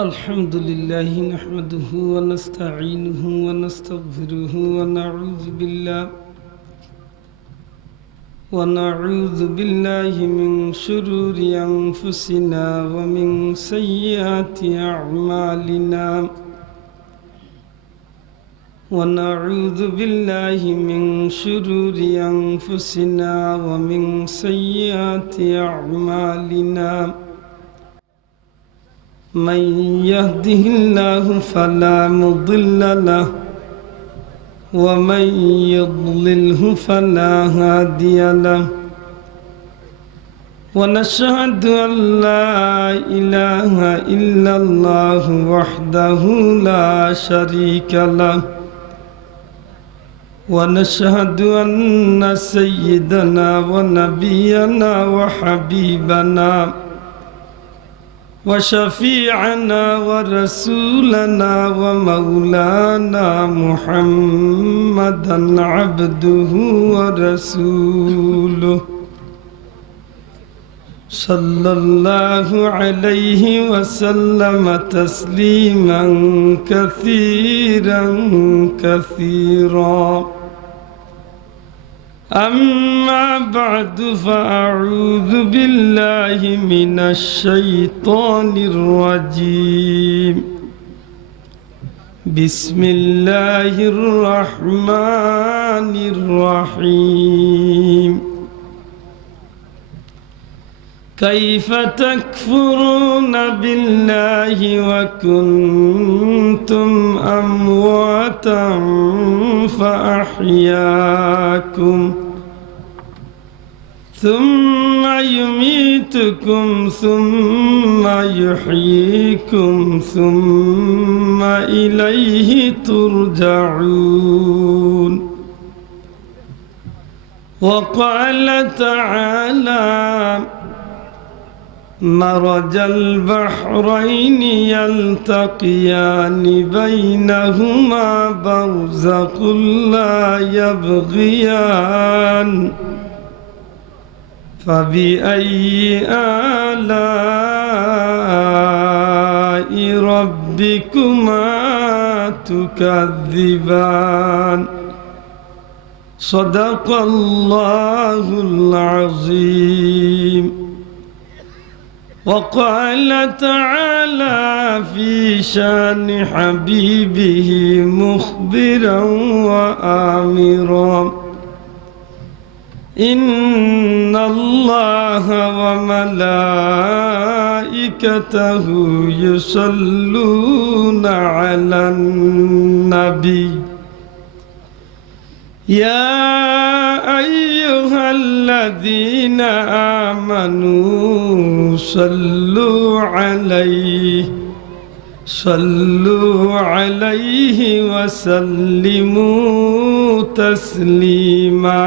الحمد لله نحمده ونستعينه ونستغفره ونعوذ بالله من شرور أنفسنا ومن سيئات أعمالنا ونعوذ بالله من شرور أنفسنا ومن سيئات أعمالنا من يهده الله فلا مضل له ومن يضلله فلا هادي له ونشهد أن لا إله إلا الله وحده لا شريك له ونشهد أن سيدنا ونبينا وحبيبنا وشفيعنا ورسولنا ومولانا محمدا عبده ورسوله صلى الله عليه وسلم تسليما كثيرا كثيرا أما بعد فأعوذ بالله من الشيطان الرجيم بسم الله الرحمن الرحيم كيف تكفرون بالله وكنتم أمواتا فأحياكم ثم يميتكم ثم يحييكم ثم إليه ترجعون وقال تعالى مرج البحرين يلتقيان بينهما برزخ لا يبغيان فبأي آلاء ربكما تكذبان صدق الله العظيم وقال تعالى في شان حبيبه مخبرا وآمرا إن الله وملائكته يصلون على النبي يا أيها الذين آمنوا صلوا عليه وسلموا تسليما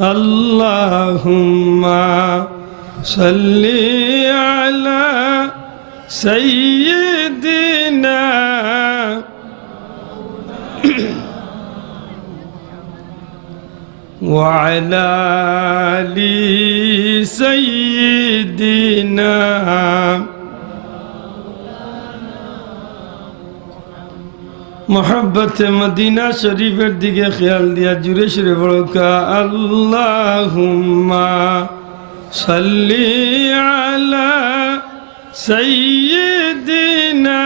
اللهم صل على سيدنا وعلى آل سيدنا محبت مدینہ شریف دیگه خیال دیا جوره شریف کا اللهم صل على سيدنا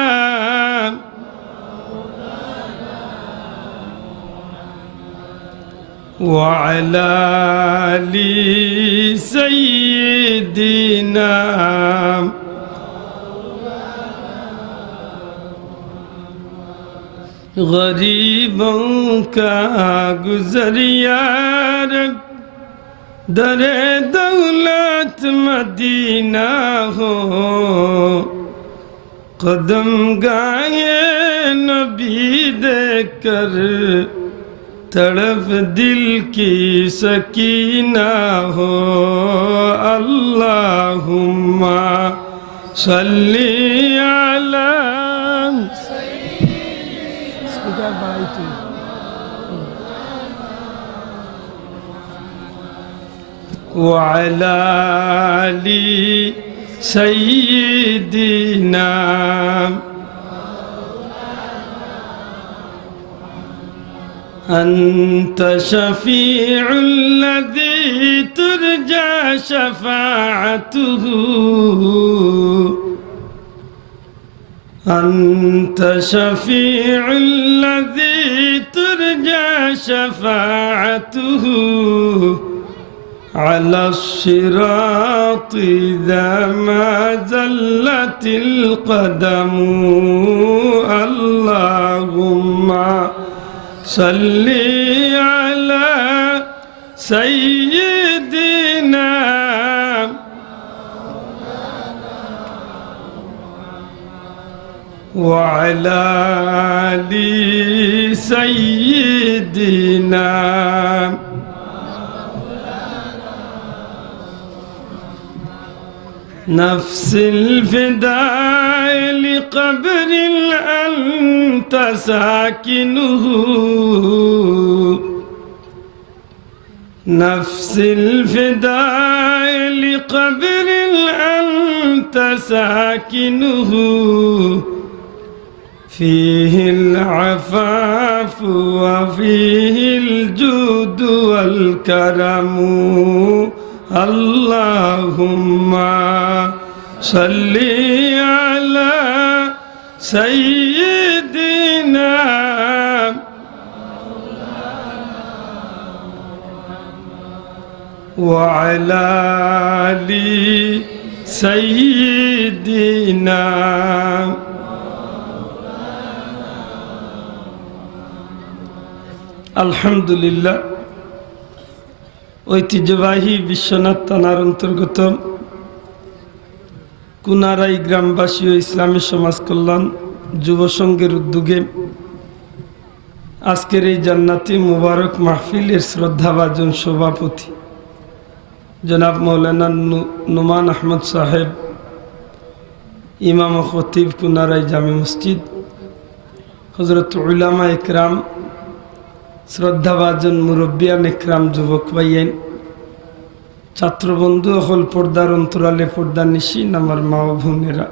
وعلى آل سيدنا غریبوں کا گزریار در دولت مدینہ ہو قدم گائے نبی دیکھ کر تڑپ دل کی سکینہ ہو اللہم صلی علی وعلى آل سيدنا أنت شفيع الذي ترجى شفاعته أنت شفيع الذي ترجى شفاعته على الصراط إذا ما زلت القدم اللهم صل على سيدنا وعلى آل سيدنا نفس الفداء لقبر أنت ساكنه نفس الفداء لقبر أنت ساكنه فيه العفاف وفيه الجود والكرم اللهم صل على سيدنا وعلى آل سيدنا আলহামদুলিল্লাহ। ঐতিহ্যবাহী বিশ্বনাথ থানার অন্তর্গত কুনারাই গ্রামবাসী ও ইসলামী সমাজ কল্যাণ যুব সংঘের উদ্যোগে আজকের এই জান্নাতি মুবারক মাহফিলের শ্রদ্ধাভাজন সভাপতি জনাব মৌলানা নোমান আহমদ সাহেব, ইমাম ও খতিব কুনারাই জামে মসজিদ, হযরত উলামা একরাম, শ্রদ্ধাভাজন মুরব্বিয়ান একরাম, যুবক ভাইয়েন, ছাত্রবন্ধু হল পর্দার অন্তরালে পর্দা নিশিন আমার মা ও বোনেরা,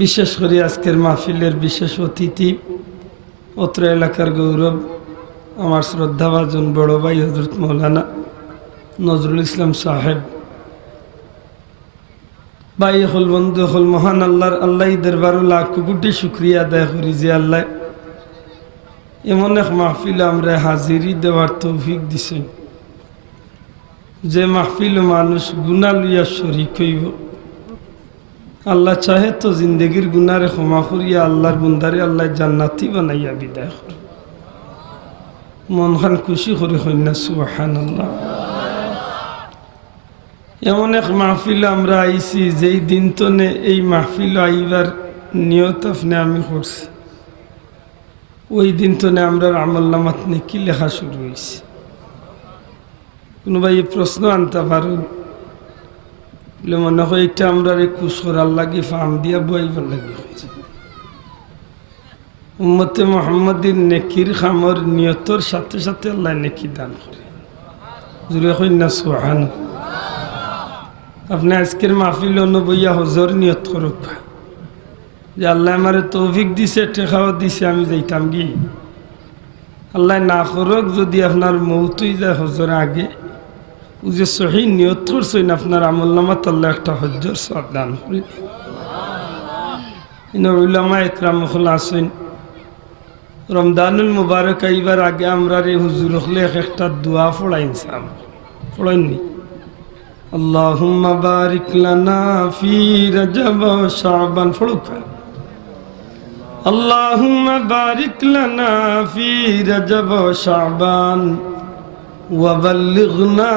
বিশেষ করে আজকের মাহফিলের বিশেষ অতিথি অত্র এলাকার গৌরব আমার শ্রদ্ধাভাজন বড় ভাই হযরত মৌলানা নজরুল ইসলাম সাহেব, ভাই হল বন্ধু হল, মহান আল্লাহ দরবারে লাখ কোটি শুকরিয়া আদায় করি যে আল্লাহ এমন এক মাহফিল আমরা হাজিরি দেওয়ার তৌফিক দিছেন, যে মাহফিল মানুষ গুনাহ লইয়া শরীক হইব। আল্লাহ চাহে তো জিন্দগির গুনারে ক্ষমা করিয়া আল্লাহর বুন্দারে আল্লাহ জান্নাতি বানাইয়া বিদায় করে মন খান খুশি করে কন্যা সুবহানাল্লাহ। এমন এক মাহফিল আমরা আইছি যেই দিন তো এই মাহফিল আইবার নিয়ত আপনি আমি করছি, ওই দিন তো আমরা আমল নামাত নেকি লেখা শুরু হয়েছে। কোনো ভাই প্রশ্ন আনতে পারেন বলে মনে হয় এটা আমরা কুশ করার লাগে ফার্ম দিয়া বইবার লাগে হয়েছে। উম্মতে মুহাম্মাদির নেকির খামর নিয়তর সাথে সাথে আল্লাহ নেকি দান করে, জুড়ে কই না সুবহানাল্লাহ। আপনি আজকের মাহফিল বইয়া হজর নিয়ত করুক যে আল্লাহ আমারে তৌফিক দিছে, টেকাও দিছে, আমি যাইতাম কি। আল্লাহ না করুক যদি আপনার মৌতই যায় হজর আগে, ও যে সহি নিয়ত করছেন আপনার আমল নামাত আল্লাহ একটা হজ্জর সওয়াব দান করে। উলামা একরাম হল আসেন, রমজানুল মুবারক আইবার আগে আমরা রে হুজুর হলে একটা দোয়া পড়াইছিলাম, পড়াইনি? আল্লাহুম্মা বারিক লানা ফি রজব ওয়া শাবান, পড়ুক। আল্লাহুম্মা বারিক লানা ফি রজব ওয়া শাবান ওয়া বাল্লিগনা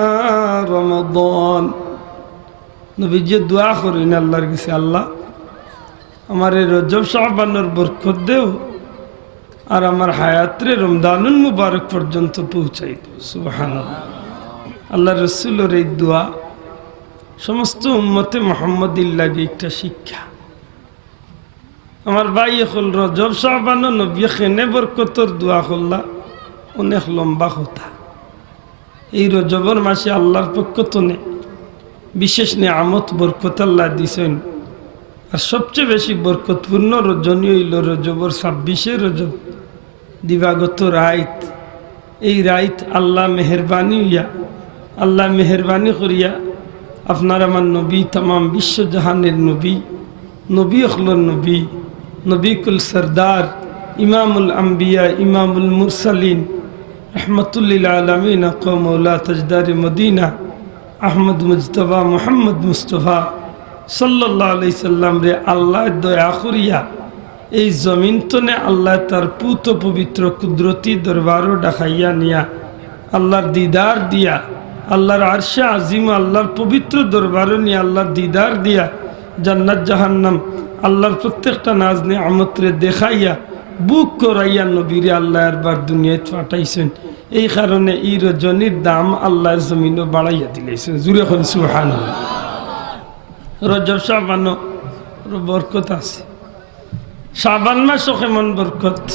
রমাদান। নবীজি দোয়া করেন আল্লাহর কাছে, আল্লাহ আমার এই রজব শাবানের বরকত দেও আর আমার হায়াতরে রমজানুল মুবারক পর্যন্ত পৌঁছাই দাও। সুবহানাল্লাহ। আল্লাহ রসুলের এই দোয়া সমস্ত উম্মতে মুহাম্মাদির লাগে একটা শিক্ষা। আমার ভাই এখন রজব শাবান নবী খেনে বরকতর দোয়া করলা, অনেক লম্বা কথা। এই রজবের মাসে আল্লাহর পক্ষ তো নেই বিশেষ নিয়ামত বরকত আল্লাহ দিছেন। আর সবচেয়ে বেশি বরকতপূর্ণ রজনী হইল রজবর 26 রজব দিবাগত রাইত। এই রাইত আল্লাহ মেহরবানি হইয়া, আল্লাহ মেহরবানি করিয়া আপনার আমার নবী, তামাম বিশ্বজাহানের নবী, নবী অখলর নবী, নবীকুল সরদার, ইমামুল আম্বিয়া, ইমামুল মুরসালিন, রহমতুল্লিল আলমিন, কৌমৌলা তাজদার মদিনা, আহমদ মুজতবা মোহাম্মদ মুস্তফা সাল্লাল্লাহু আলাইহি সাল্লাম রে আল্লাহ দয়া করিয়া এই জমিন তনে আল্লাহ তার পুত পবিত্র কুদরতি দরবারও ডাকাইয়া নিয়া আল্লাহর দিদার দিয়া, আল্লাহর আরশে আজিম, আল্লাহর পবিত্র দরবারও নিয়ে আল্লাহর দিদার দিয়া জান্নাত জাহান্নাম আল্লাহর প্রত্যেকটা নাজ নিয়ামতরে দেখাইয়া বুক করাইয়া নবীরে আল্লাহ একবার দুনিয়ায় পাঠাইছেন। এই কারণে এই রজনীর দাম আল্লাহর জমিনও বাড়াইয়া দিলেছেন। জুড়ে এখন সুবহানাল্লাহ। রজব শাবানও বরকত আছে। শাবান মাসও কেমন বরকত।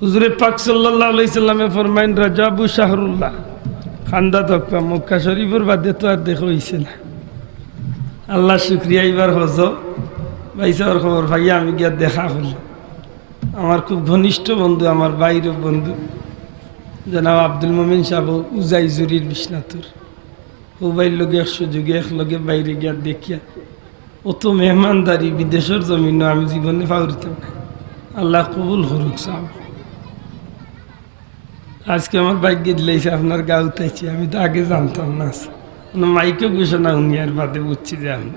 হুজুরে পাক সাল্লাল্লাহু আলাইহি সাল্লামে ফরমাইন রজবু শাহরুল্লাহ। খান্দা তকবা মক্কা শরীফের বাদে তো আর দেখা হইছে না। আল্লাহ শুক্রিয়া। এবার হজ ভাইসার খবর ভাইয়া আমি গিয়া দেখা হল। আমার খুব ঘনিষ্ঠ বন্ধু, আমার বাইরের বন্ধু জনাব আব্দুল মোমিন সাহেব উজাই জুরির বিশ্বনাথর ও বাইর লগে সুযোগে একলগে বাইরে গিয়া দেখিয়া অত মেহমানদারি বিদেশের জমিন আমি জীবনে পাউরিতাম না। আল্লাহ কবুল করুক সাহেব। আজকে আমার ভাগ্য দিলেছে আপনার গা উঠাইছি, আমি তো আগে জানতাম না। মাইকে ঘোষণা উনিয়ার বাদে বুঝছি যে আমি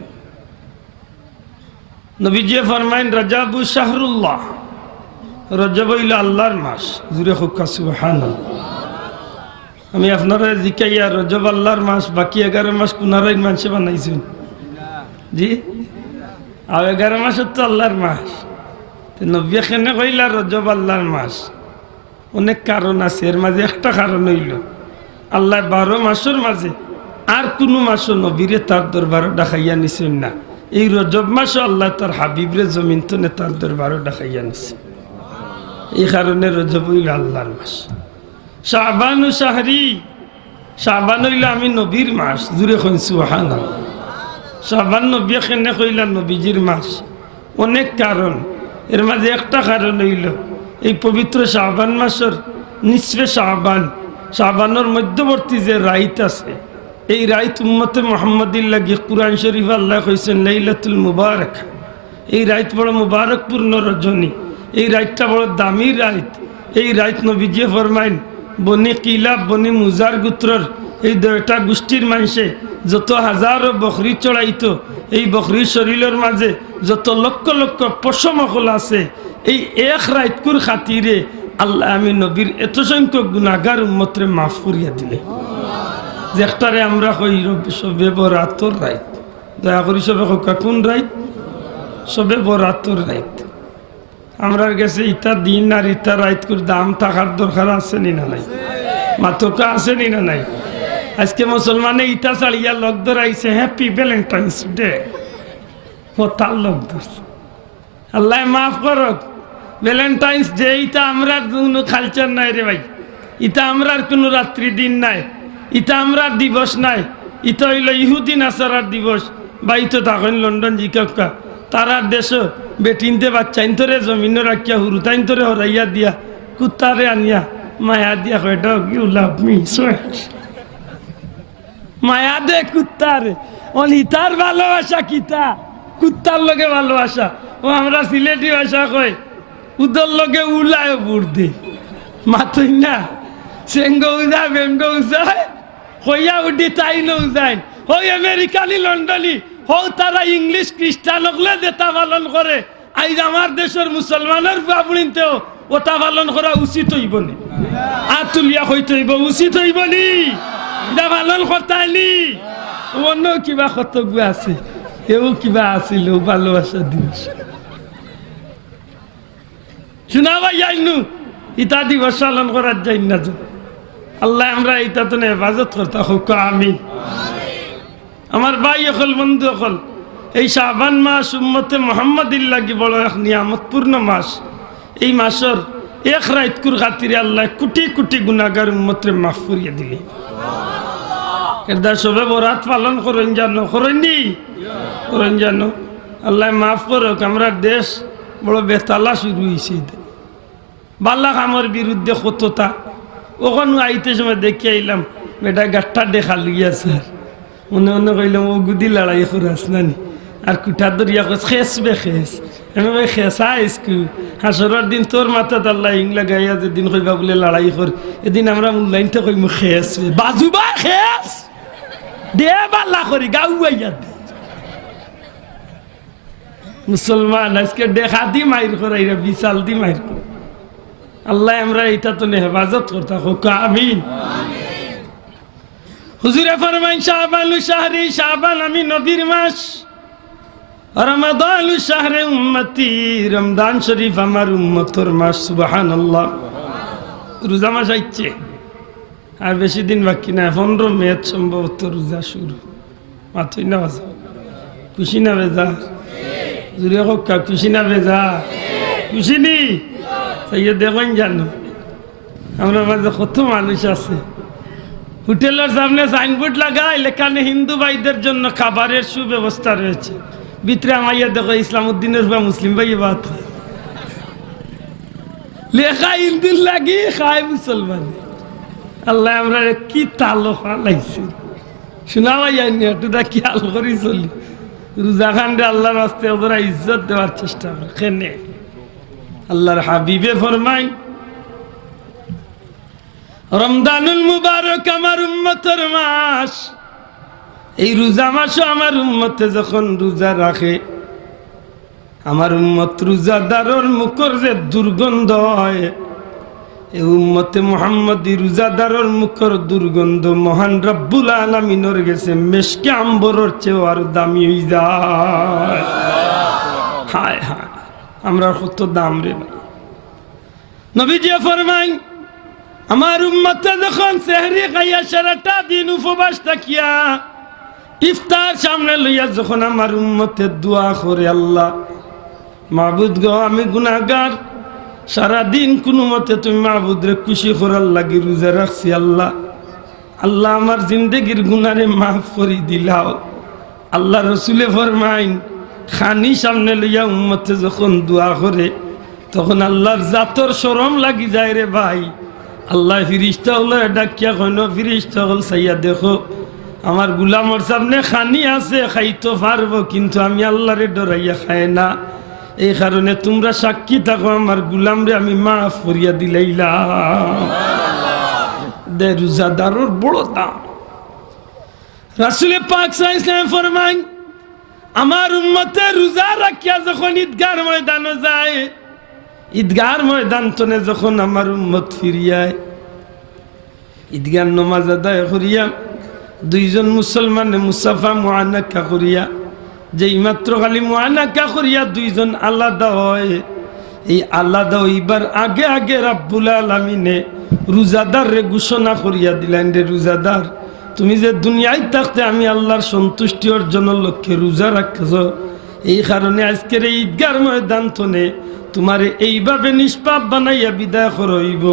নবীজি ফরমাইন রজবু শাহরুল্লাহ। রজব হইল আল্লাহর মাস। জুড়ে হুক্কা সুবহানাল্লাহ। আমি আপনারা জিকাইয়া রজব আল্লাহর মাস, বাকি 11 মাস কোনারাই মানুষে বানাইছেন জি। আর 11 মাসের তো আল্লাহর মাস। নবী এখানে কইলা রজব আল্লাহর মাস। অনেক কারণ আছে, এর মাঝে একটা কারণ হইল আল্লাহ 12 মাসের মাঝে আর কোনো মাসও নবীরে তার দরবারও ডাকাইয়া নিছেন না। এই রজব মাসও আল্লাহ তার হাবিবরে জমিন তনে তার দরবারও ডাকাইয়া নিছে। এই কারণে রজব হইল আল্লাহর মাস। শাবান ও শাহরি। শাবান হইল আমি নবীর মাস। জুড়ে কইন সুবহানাল্লাহ। শাবান নবী এখানে কইলা নবীজির মাস। অনেক কারণ, এর মাঝে একটা কারণ হইল এই পবিত্র শাবান মাসের নিসফে শাবান, শাবানের মধ্যবর্তী যে রাইত আছে, এই রাইত উম্মতে মুহাম্মাদির লাগি কুরআন শরীফ আল্লাহ কইছেন লাইলাতুল মুবারক। এই রাইত বড় মুবারকপূর্ণ রজনী। এই রাইতটা বড় দামি রাইত। এই রাইত নবীজি ফরমাইন বনি কিলাব, বনি মুজার গোত্রর এই 2টা গোষ্ঠীর মানুষে যত হাজারো বকরি চড়াইতো, এই বকরির শরীরের মাঝে যত লক্ষ লক্ষ পশমকল আছে, এই এক রাইতকুর খাতিরে আল্লাহ আমি নবীর এত সংখ্যক গুনাহগার উম্মতরে মাফ করিয়া দিলে। যেটারে আমরা কই সবে বরাতর রাইত। দয়া করি সবে কোন রাইত? সবে বরাতর রাইত। আমরার কাছে ইটা দিন আর ইটা রাইত করে দাম থাকার দরকার আছে নি না নাই? মাতকা আছে নি না নাই? আজকে মুসলমানে ইটা চালিয়া লোক ধরাইছে হ্যাপি ভ্যালেন্টাইন্স ডে। ও তার লোক ধরছে। আল্লাহ মাফ করক। ভ্যালেন্টাইন্স ডে ইটা আমরার কোনো কালচার নাই রে ভাই। ইটা আমরার কোনো রাত্রি দিন নাই। ইটা আমরার দিবস নাই। ইটা হইল ইহুদি নাসারার দিবস। বা ইতো তখন লন্ডন জিকা তারার দেশ বেটিনতে বাচ্চা ইন্তরে জমিন রাখিয়া হুরুতা ইন্তরে হরাইয়া দিয়া কুত্তারে আনিয়া মায়া দিয়া কয় dog you love me so মায়া দে কুত্তারে। অলি তার ভালোবাসা কিতা? কুত্তার লগে ভালোবাসা। ও আমরা সিলেটি ভাষা কয় উদর লগে উলায় বুড় দে মাতই না সেঙ্গ উজা বেঙ্গ উজায় হইয়া উঠি তাই নৌজাইন। হই আমেরিকানি লন্ডনী হো তারা ইংলিশ খ্রিস্টান হলে যেটা পালন করে, আইজ আমার দেশের মুসলমানের বাবুড়িতেও ওটা পালন করা উচিত হইব নি? আতুলিয়া হইতে হইব, উচিত হইব নি? এটা পালন করতাইনি। অন্য কিবা কর্তব্য আছে, এও কিবা আছিল ভালোবাসা দিবস। শোনা ভাই আইনু ইতা দিবস পালন করার যাই না। আল্লাহ আমরা এটা তো হেফাজত করতে হোক আমিন। আমার ভাই অকল বন্ধু অকল, এই শাবান মাস উম্মতে মুহাম্মাদির লাগি বড় এক নিয়ামতপূর্ণ মাস। এই মাসের এক রাইতকুর খাতিরে আল্লাহ কোটি কোটি গুনাহগার উম্মতরে মাফ করিয়ে দিলে। এটা সবে বরাত পালন করেন জানো, করেননি? করেন জানো। আল্লাহ মাফ করুক, আমরা দেশ বড় বেতালা শুরু হয়েছে। বাল্লা কামর বিরুদ্ধে কতটা ওখানে আইতে সময় দেখে আইলাম বেটা গাঠটা দেখা লিয়াছে, মনে মনে কইলাম ও গুদি লড়াই করাস নানি। আর কুঠা দরিয়া কস খেস বে খেস, আমি ভাই খেসা আইসকু হাসরের দিন তোর মাথা আল্লাহ ইংলা গাইয়া যেদিন কইবা বলে লড়াই কর, এদিন আমরা মূল্যায়নটা কইম খেস বাজুবা খেস দে বাল্লা করি গাউয়াইয়া দে। মুসলমান আজকে দেখা দি মাইর করাইরা বিশাল দি মাইর কর। আল্লাহ আমরা এটা তো হেফাজত করতা হোক, আমিন। হুজুরে ফরমাইন শাবানু শাহরি, শাবান আমি নবীর মাস, রমাদানু শাহরে উম্মতি, রমজান শরীফ আমার উম্মতর মাস। সুবহানাল্লাহ। রোজা মাস আইছে আর বেশি দিন বাকি না, 15 মে সম্ভবত রোজা শুরু। মাথুই না বাজা, খুশি না বেজা? জুড়ে হোক, খুশি না বেজা? খুশি নি? তাই দেখেন জানো আমরা মাঝে কত মানুষ আছে হোটেলের সামনে সাইনবোর্ড লাগায় লেখানে হিন্দু ভাইদের জন্য খাবারের সুব্যবস্থা রয়েছে, ভিতরে আমাইয়া দেখো ইসলাম উদ্দিনের বা মুসলিম ভাই বাত লেখা হিন্দুর লাগি খায় মুসলমান। আল্লাহ আমরা কি তালো ফালাইছে শোনা ভাইয়া একটুটা খেয়াল করি চলি। রোজা খান্ডে আল্লাহর রাস্তায় ওরা ইজ্জত দেওয়ার চেষ্টা করে কেনে। আল্লাহর হাবিবে ফরমাই রমজানুল মুবারক আমার উম্মতের মাস, এই রোজা মাসও আমার উম্মতে যখন রোজা রাখে, আমার উম্মত রোজাদারর মুখর যে দুর্গন্ধ হয়, এই উম্মতে মুহাম্মদী রোজাদারর মুখর দুর্গন্ধ মহান রব্বুল আলামিনের গেছে মেশকে আম্বরের চেয়েও আর দামি হয়ে যায়। হায় হায়, আমরা কত দাম রে ভাই। নবীজি ফরমাই আমার উম্মতে যখন সেহরি খাইয়া সারাটা দিন উপবাস থাকিয়া ইফতার সামনে লইয়া যখন আমার উম্মতে দোয়া করে, আল্লাহ মাবুদ গো আমি গুনাহগার, সারাদিন কোনো মতে তুমি মাবুদরে খুশি করার লাগি রোজা রাখছি, আল্লাহ আল্লাহ আমার জিন্দগির গুনারে মাফ করে দিলাও। আল্লাহ রসুলে ফরমাইন খানি সামনে লইয়া উম্মতে যখন দোয়া করে তখন আল্লাহর জাতর শরম লাগি যায় রে ভাই। আল্লাহ ফিরিস্তা হলো ডাকিয়া কইন, ফিরিস্তা হল চাইয়া দেখো আমার গুলামর সামনে খানি আছে, খাইতো পারবো কিন্তু আমি আল্লাহরে ডরাইয়া খায় না, এই কারণে তোমরা সাক্ষী থাকো আমার গুলামরে আমি মাফ করিয়া দিলাইলাম। দে রোজাদারর বড় দাম। রাসূলে পাক সাল্লাল্লাহু আলাইহি ওয়াসাল্লাম ফরমান আমার উম্মতে রোজা রাখিয়া যখন ঈদগার ময়দানে যায়, ঈদগার ময়দান তনে যখন আমার উম্মত ফিরিয়ায় ঈদগার নামাজ আদায় করিয়া দুইজন মুসলমানে মুসাফা মুআনাকা করিয়া, যেই মাত্র খালি মুআনাকা করিয়া দুইজন আলাদা হয়, এই আলাদা হইবার আগে আগে রাব্বুল আলামিনে রোজাদার রে ঘোষণা করিয়া দিলেন, রে রোজাদার তুমি যে দুনিয়ায় থাকতে আমি আল্লাহর সন্তুষ্টি অর্জনের লক্ষ্যে রোজা রাখছ, এই কারণে আজকের এই ঈদগার ময়দান তনে তোমারে এইভাবে নিষ্পাপ বানাইয়া বিদায় করইব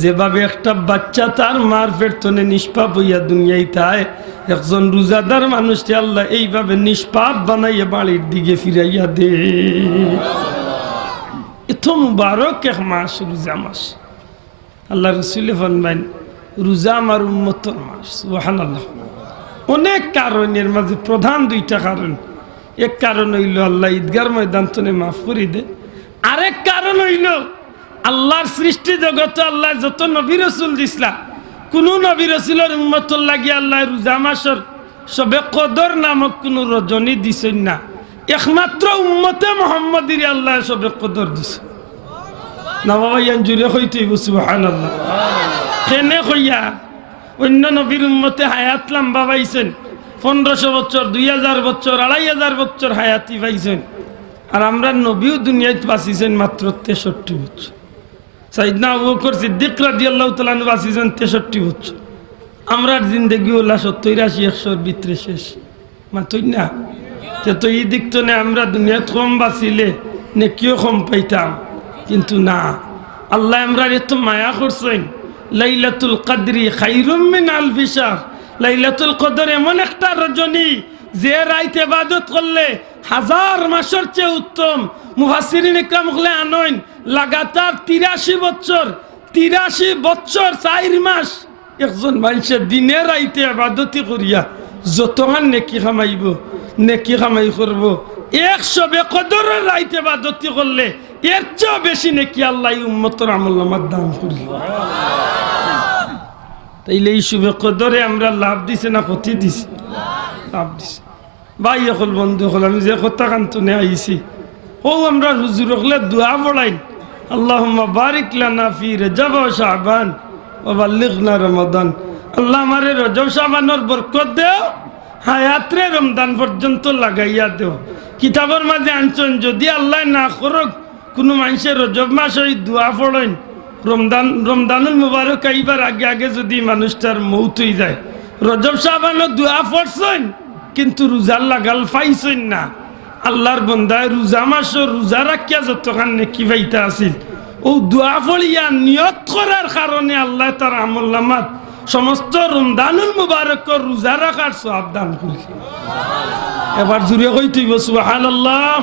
যেভাবে একটা বাচ্চা তার মার পেট তনে নিষ্পাপ হইয়া দুনিয়ায় তাই, একজন রোজাদার মানুষকে আল্লাহ এইভাবে নিষ্পাপ বানাইয়া বাড়ির দিকে ফিরাইয়া দে। এত মুবারক এক মাস রোজা মাস। আল্লাহ রসুল ফরমাইন রোজা আমার উম্মতের মাস। সুবহানাল্লাহ। অনেক কারণের মাঝে প্রধান দুইটা কারণ, এক কারণ হইল আল্লাহ ঈদগার ময়দান তনে মাফ করে দে, আরেক কারণ হইল আল্লাহর সৃষ্টি জগতে আল্লাহ যত নবী রসুল দিসলা কোন নবী রসুলের উম্মতর লাগি আল্লাহ রোজা মাসের সবে কদর নামক কোন রজনী দিছেন না, একমাত্র উম্মতে মুহাম্মদীর আল্লাহ সবে কদর দিছে। না বাবা ইয়ান জুড়ে হইতে সুবহানাল্লাহ। কেনে কইয়া অন্য নবীর উম্মতে হায়াত লম্বা পাইছেন, 1500 বছর, 2000 বছর, 2500 বছর হায়াতি পাইছেন, আর আমরা নবীও দুনিয়ায় বাঁচিছেন মাত্র 63 বছর। সাইয়েদনা আবু বকর সিদ্দিক রাদিয়াল্লাহু তাআলা আনহু বাঁচিছেন 63 বছর। আমরার জিন্দেগি হলা 70, 80, 100 ভিতরে শেষ মাতই না। তো এই দিক তো আমরা দুনিয়াত কম বাঁচিলে নেকিও কম পাইতাম, কিন্তু না, আল্লাহ আমরা এত মায়া করছেন। লাইলাতুল কদরি খায়রুম মিন আলফি শাহর, লাইলাতুল কদর এমন একটা রজনী যে রাইতে ইবাদত করলে 1000 মাসের চেয়ে উত্তম। মুফাসসিরিন ইকরাম বলে আনয়ন লাগাতার 83 বছর 4 মাস একজন মানুষের দিনে রাইতে ইবাদতি করিয়া যতখান নেকি কামাই করব 100 কদরের রাইতে ইবাদতি করলে এর চেয়ে বেশি নেকি আল্লাহ উম্মতের আমলনামাত দান করি। তাইলে এই শুভে কদরে আমরা লাভ দিছে না ক্ষতি দিছি? লাভ দিছি। ভাই হল বন্ধু হল আমি যে কথা কান্তনে আইছি ও আমরা হুজুর হলে দোয়া পড়াই আল্লাহুম্মা বারিক লানা ফি রজব ওয়া শাবান ওয়া বাল্লিগনা রমাদান। আল্লাহ আমারে রজব শাবানের বরকত দেও, হায়াতরে রমজান পর্যন্ত লাগাইয়া দেও। কিতাবের মাঝে আনছেন যদি আল্লাহ না করুক কোনো মানুষের রজব মাস ওই দোয়া পড়েন রমজানুল মুবারক আইবার আগে যদি মানুষটার মৌত হয়ে যায়, রজব শাবানের দোয়া পড়ছেন কিন্তু রোজার লাগাল পাইছেন না। আল্লাহর বন্দায় রোজা মাস রোজা রাখিয়া যতখান নেকি পাইতা আছিল ও দোয়া পড়িয়া নিয়ত করার কারণে আল্লাহ তার আমলনামাত সমস্ত রমজানুল মুবারকের রোজা রাখার সওয়াব দান করেছে। এবার জুড়ে কইতেইব সুবহানাল্লাহ।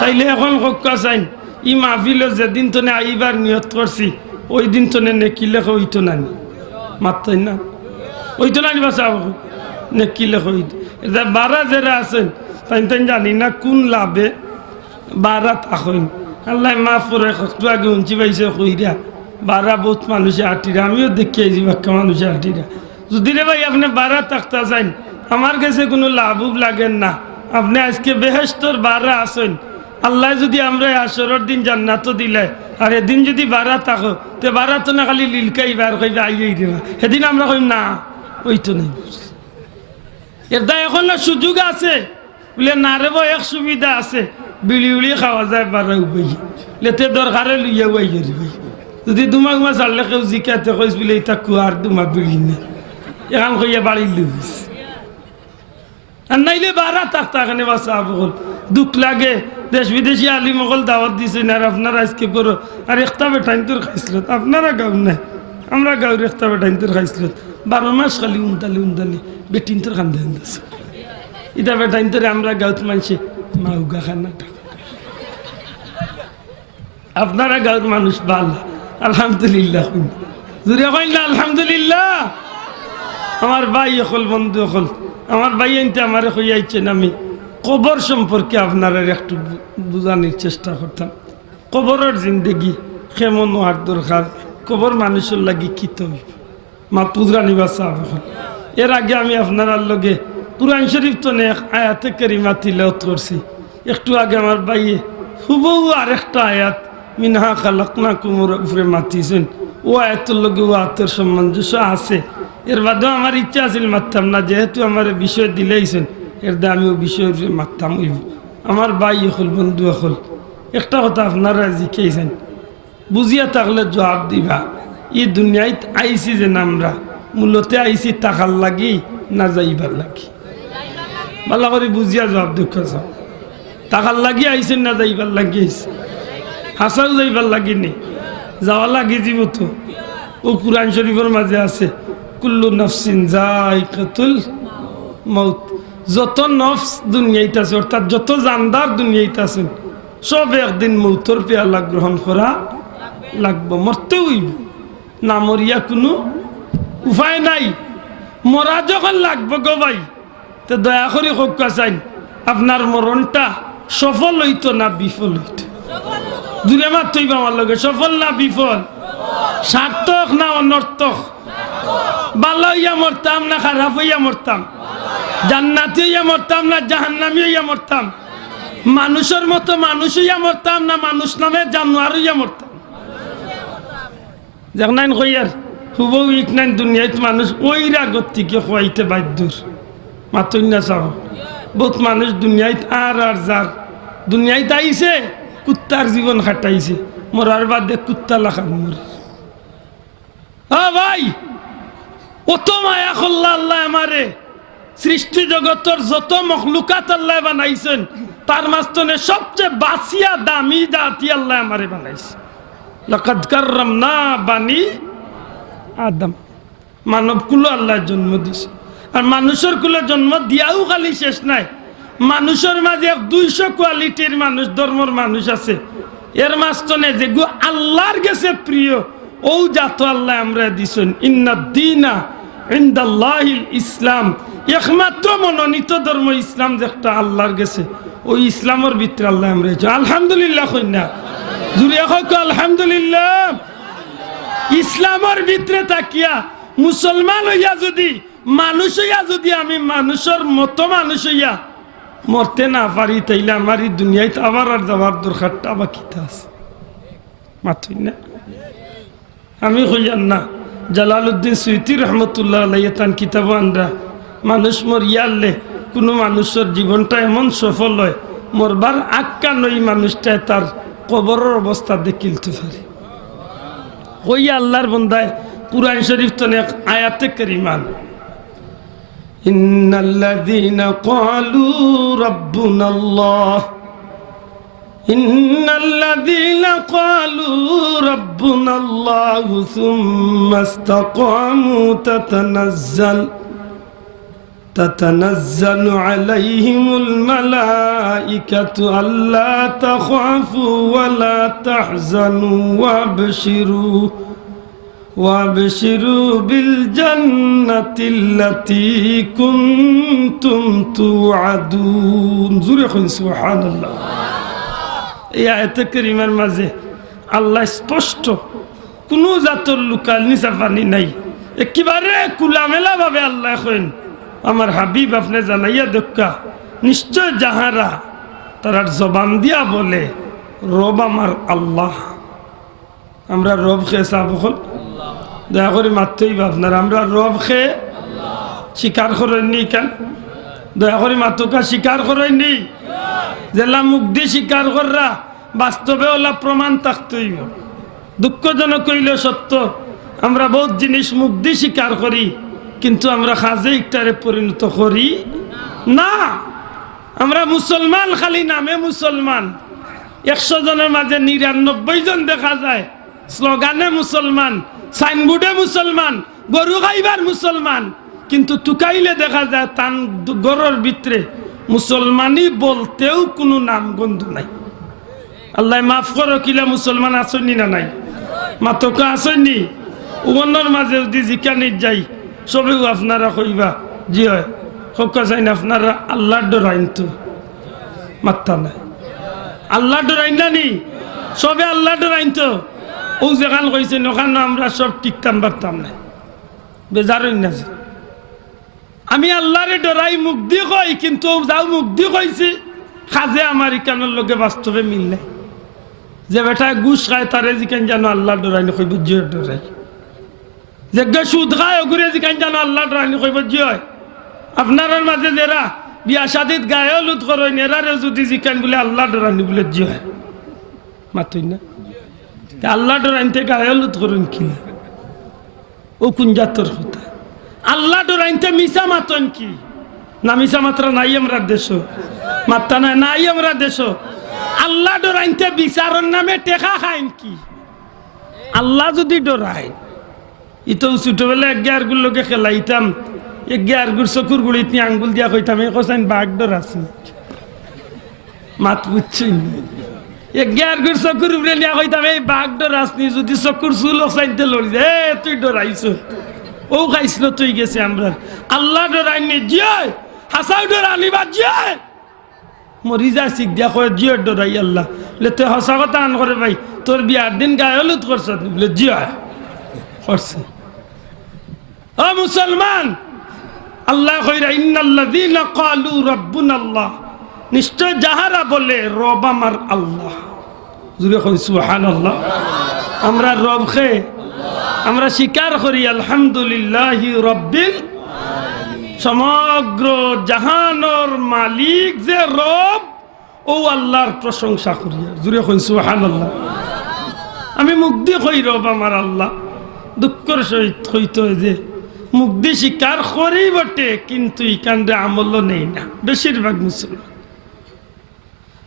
তাইলে এখন হক্কা চাইন ই মাহফিলে যেদিন তনে আইবার নিয়ত করছি ওই দিন তনে নেকি লেখা হইতো না, মাত্রই না হইতো না বাসা নেকি লেখা হইতো। এটা বারা যারা আছেন তাই তাই জানি না কোন লাভে বারা থাকেন। আল্লাহ মাফ করে একটু আগে উঞ্চি পাইছে কইরা বারা বহুত মানুষে আটিরা, আমিও দেখি আইছি বাক্কা মানুষে আটিরা। যদি রে ভাই আপনি বারা থাকতে চান আমার কাছে কোনো লাভ লাগেন না। আপনি আজকে বেহেশতর বারা আসেন, আল্লাহ যদি আমরা আসরের দিন জান্নাত দিলে আর এদিন যদি বারা থাকো তে বারা তো না খালি লিলকাই বার কইবা আইয়াই দেবা, সেদিন আমরা কইম না ওই তো নেই। এটা এখন সুযোগ আছে বলে না রে ভাই, এক সুবিধা আছে বিড়ি উড়ি খাওয়া যায় বারা উপাই লেতে দরকারে লইয়া উই ভাই। যদি দুমা গুমা চাললে কেউ জিকাতে কইস বলে এটা কুয়ার দুমা বিড়ি না এখন কইয়া বাড়ি লুইস আর নাইলে বারা থাকতা এখানে বাসা বল দুঃখ লাগে। দেশ বিদেশি আলী মগল দাওয়াত দিছেন আর আপনারা আজকে করো আর একটা বেটাইন তোর খাইছিল আপনারা গাও নাই, আমরা গাঁর একটা বেটাইন তোর খাইছিল 12 মাস খালি উনতালি বেটিন তোর খান দেন ইটা বেটাইন তোরে আমরা গাঁত মানছি মা উগা খানা আপনারা গাঁর মানুষ ভালো আলহামদুলিল্লাহ। জুড়ে কইলা আলহামদুলিল্লাহ। আমার ভাই হল বন্ধু হল আমার ভাই আনতে আমার হইয়াইছেন আমি কবর সম্পর্কে আপনারা একটু বোঝানোর চেষ্টা করতাম। কবরের জিন্দগি কেমন হওয়ার দরকার, কবর মানুষের লাগি কিত হইব মা পুজরানি বাসা। এর আগে আমি আপনার লগে কুরআন শরীফ তো আয়াতে কারিমা তিলাওয়াত করছি। একটু আগে আমার ভাইয়ে হুবহু আরেকটা আয়াত মিনহা খালাকনাকুমের উপরে মাতিছেন, ও আয়াতের লগে ও আয়াতের সামঞ্জস্য আছে। এর বাদেও আমার ইচ্ছা আছিল মারতাম না, যেহেতু আমার বিষয় দিলেইছেন এর দা আমিও বিষয়ের মারতাম হইব। আমার ভাই হল বন্ধু হল একটা কথা আপনারা জিখেছেন বুঝিয়া থাকলে জবাব দিবা। ই দুনিয়ায় আইসি যে আমরা মূলতে আইসি টাকার লাগি না যাইবার লাগি, ভালো করে বুঝিয়া জবাব দেখ। টাকার লাগি আইসেন না যাইবার লাগি? হাসাও যাইবার লাগিনি, যাওয়া লাগি যাব তো। ও কুরআন শরীফের মাঝে আছে কুল্লু নফসিন যায়কাতুল মউত। যত নফস দুনিয়াতে আছে অর্থাৎ যত জানদার দুনিয়াতে আছেন সব একদিন মৌতর পেয়ালা গ্রহণ করা লাগবে, মরতে হইব। না মরিয়া কোনো উপায় নাই। মরা যখন লাগবে গো ভাই তো দয়া করে হোক চাই আপনার মরণটা সফল হইতো না বিফল হইতো? দূরে মাত্রইব আমার লগে, সফল না বিফল, সার্থক না অনর্থক, ভালো হইয়া মরতাম না খারাপ হইয়া মরতাম, জান্নাতি হইয়া মরতাম না জাহান্নামী হইয়া মরতাম, মানুষের মতো মানুষ হইয়া মরতাম না মানুষ নামে জানোয়ার হইয়া মরতাম। দেখনাইন কইয়ার হুব উইক নাইন দুনিয়ায় মানুষ ওই রাগত থেকে খোয়াইতে বাধ্যর মাতই না চাও। বহুত মানুষ দুনিয়ায় আর যার দুনিয়ায় আইছে কুত্তার জীবন খাটাইছে, মরার বাদে কুত্তা লাখান মরে। ভাই অত মায়া করল্লা আল্লাহ আমারে, সৃষ্টি জগতের যত মখলুকাত আল্লাহ বানাইছেন তার মাঝখানে সবচেয়ে বাসিয়া দামি জাতি আল্লাহ আমারে বানাইছে। লাকাদ কাররামনা বানি আদম, মানব কুলো আল্লাহ জন্ম দিছে আর মানুষের কুলে জন্ম দিয়াও খালি শেষ নাই মানুষের মাঝে 200 কোয়ালিটির মানুষ ধর্মর মানুষ আছে এর মাঝখানে যে গো আল্লাহর কাছে প্রিয় ও জাত আল্লাহ আমরা দিছেন ইন্নাদ-দীনা ইনদাল্লাহিল ইসলাম একমাত্র মনোনীত ধর্ম ইসলাম যেটা আল্লাহর কাছে ওই ইসলামের ভিতরে আল্লাহ আমরা আলহামদুলিল্লাহ কইনা জুরিয়া কই আলহামদুলিল্লাহ ইসলামের ভিতরে তাকিয়া মুসলমান হইয়া যদি মানুষ হইয়া যদি আমি মানুষের মতো মানুষ হইয়া মরতে না পারি তাইলে আমার এই দুনিয়ায় আবার আর যাওয়ার দরকারটা আবার কিতা আছে মাথুই না আমি হইয়ান না জালালউদ্দিন সুয়ুতি রহমতুল্লাহ আলাইহি তান কিতাব আনরা মানুষ মরিয়ালে কোনো মানুষের জীবনটা এমন সফল হয় মরবার আক্কা নই মানুষটায় তার কবরের অবস্থা দেখিলতে পারে হইয়া আল্লাহর বন্দায় কুরআন শরীফ তো এক আয়াতে কারিমান ইন্নাল্লাযীনা ক্বালু রাব্বুনাল্লাহ ইন্নাল্লাযীনা ক্বালু রাব্বুনাল্লাহু সুম্মা ইসতাকামু تتنزل عليهم الملائكة ألا تخافوا ولا تحزنوا وابشروا بالجنة التي كنتم توعدون زوري سبحان الله এই আয়াতে কারিমার মাঝে আল্লাহ স্পষ্ট কোনো জাতর লুকাল নিসাফানি নাই একেবারে কুলামেলা ভাবে আল্লাহ কইন আমার হাবিব আপনি জানাইয়া দেখা নিশ্চয় যাহারা তার জবান দিয়া বলে রব আমার আল্লাহ আমরা রব খেয়ে সাবল দয়া করে মাত্রই আপনার আমরা রব খেয়ে স্বীকার করেননি কেন দয়া করে মাতুকা স্বীকার করেননি জেলা মুখ দিয়ে স্বীকার কররা বাস্তবে ওলা প্রমাণ থাকতেই দুঃখজনক হইলেও সত্য আমরা বহুত জিনিস মুখ দিয়ে স্বীকার করি কিন্তু আমরা খাজে ইকটারে পরিণত করি না আমরা মুসলমান খালি নামে মুসলমান 100 জনের মাঝে 99 জন দেখা যায় স্লোগানে মুসলমান সাইনবোর্ডে মুসলমান গরু খাইবার মুসলমান কিন্তু টুকাইলে দেখা যায় তান গরুর ভিতরে মুসলমানই বলতেও কোনো নামগন্ধ নাই আল্লাহ মাফ করো কিলা মুসলমান আসেননি না নাই মাতকা আসেননি উগন্নর মাঝে যদি জিকানি যাই সবে আপনারা কইবা জি হয় হকা চাইন আপনারা আল্লাহর ডরাইন তো মাত্তা নাই আল্লাহর ডরাইন না নি সবে আল্লাহর ডরাইন তো ও যেখান কইছেন ওখানে আমরা সব টিকতাম পারতাম না বেজারই না আমি আল্লাহরে ডরাই মুখ দিয়ে কই কিন্তু যাও মুখ দিয়ে কইছি খাজে আমার ইকানোর লগে বাস্তবে মিল নাই যে বেটা ঘুষ খায় তারে জিকান জানো আল্লাহ ডরাই না কইব জিও ডরাই যে সুদ খায় ওগুরে জিকান জানো আল্লাহ ডরাই না কইব জিও আপনার মাঝে যারা বিয়া শাদিত গায়ে লুত করেন এরারে যদি জিকান বলে আল্লাহ ডরানি বলে জিও মাতুই না আল্লাহ ডরাইনতে গায়ে লুত করেন কি ও কোন জাতর কথা আল্লাহ ডরাইনতে মিশা মাতন কি না মিশা মাত্রা নাই আমরা দেশ মাত্রা নাই আমরা দেশ আল্লাহ ডরাইনতে বিচারর নামে টেকা খাইন কি আল্লাহ যদি ডরাই ইতো ছোটবেলা 11 গুর লোকে খেলাইতাম 11 গুর চকুর গুড়িত নিয়ে আঙ্গুল দিয়া কইতাম এই কোসাইন বাঘ ডর আছে মাত বুঝছেন 11 গুর চকুর উপরে নিয়ে কইতাম এই বাঘ ডর আসনি যদি চকুর চুল ওসাইনতে লড়ি যায় তুই ডরাইছ ও খাইছিল তুই গেছে আমরা আল্লাহ ডরাইনি জিয় হাসাও ডরানি বা জিয় মরি যা শিখ দিয়া কয় জিয় ডরাই আল্লাহ বলে তুই হসা কথা আন করে ভাই তোর বিয়ার দিন গায়ে হলুদ করছ বলে জিয় করছে ও মুসলমান আল্লাহ কইরা ইন্নাল্লাযীনা ক্বালু রাব্বুনাল্লাহ নিশ্চয় যাহারা বলে রব আমার আল্লাহ জুরে কই সুবহানাল্লাহ আমরা রব খে আমরা স্বীকার করি আলহামদুলিল্লাহি রাব্বিল সমগ্র জাহানের মালিক যে রব ও আল্লাহর প্রশংসা করি জুরে কই সুবহানাল্লাহ আমি মুখ দিয়ে কই রব আমার আল্লাহ দুঃখের সহিত হইতো যে মুখ দিয়ে স্বীকার করি বটে কিন্তু ইকান্ডে আমল নেই না বেশিরভাগ মুসলমান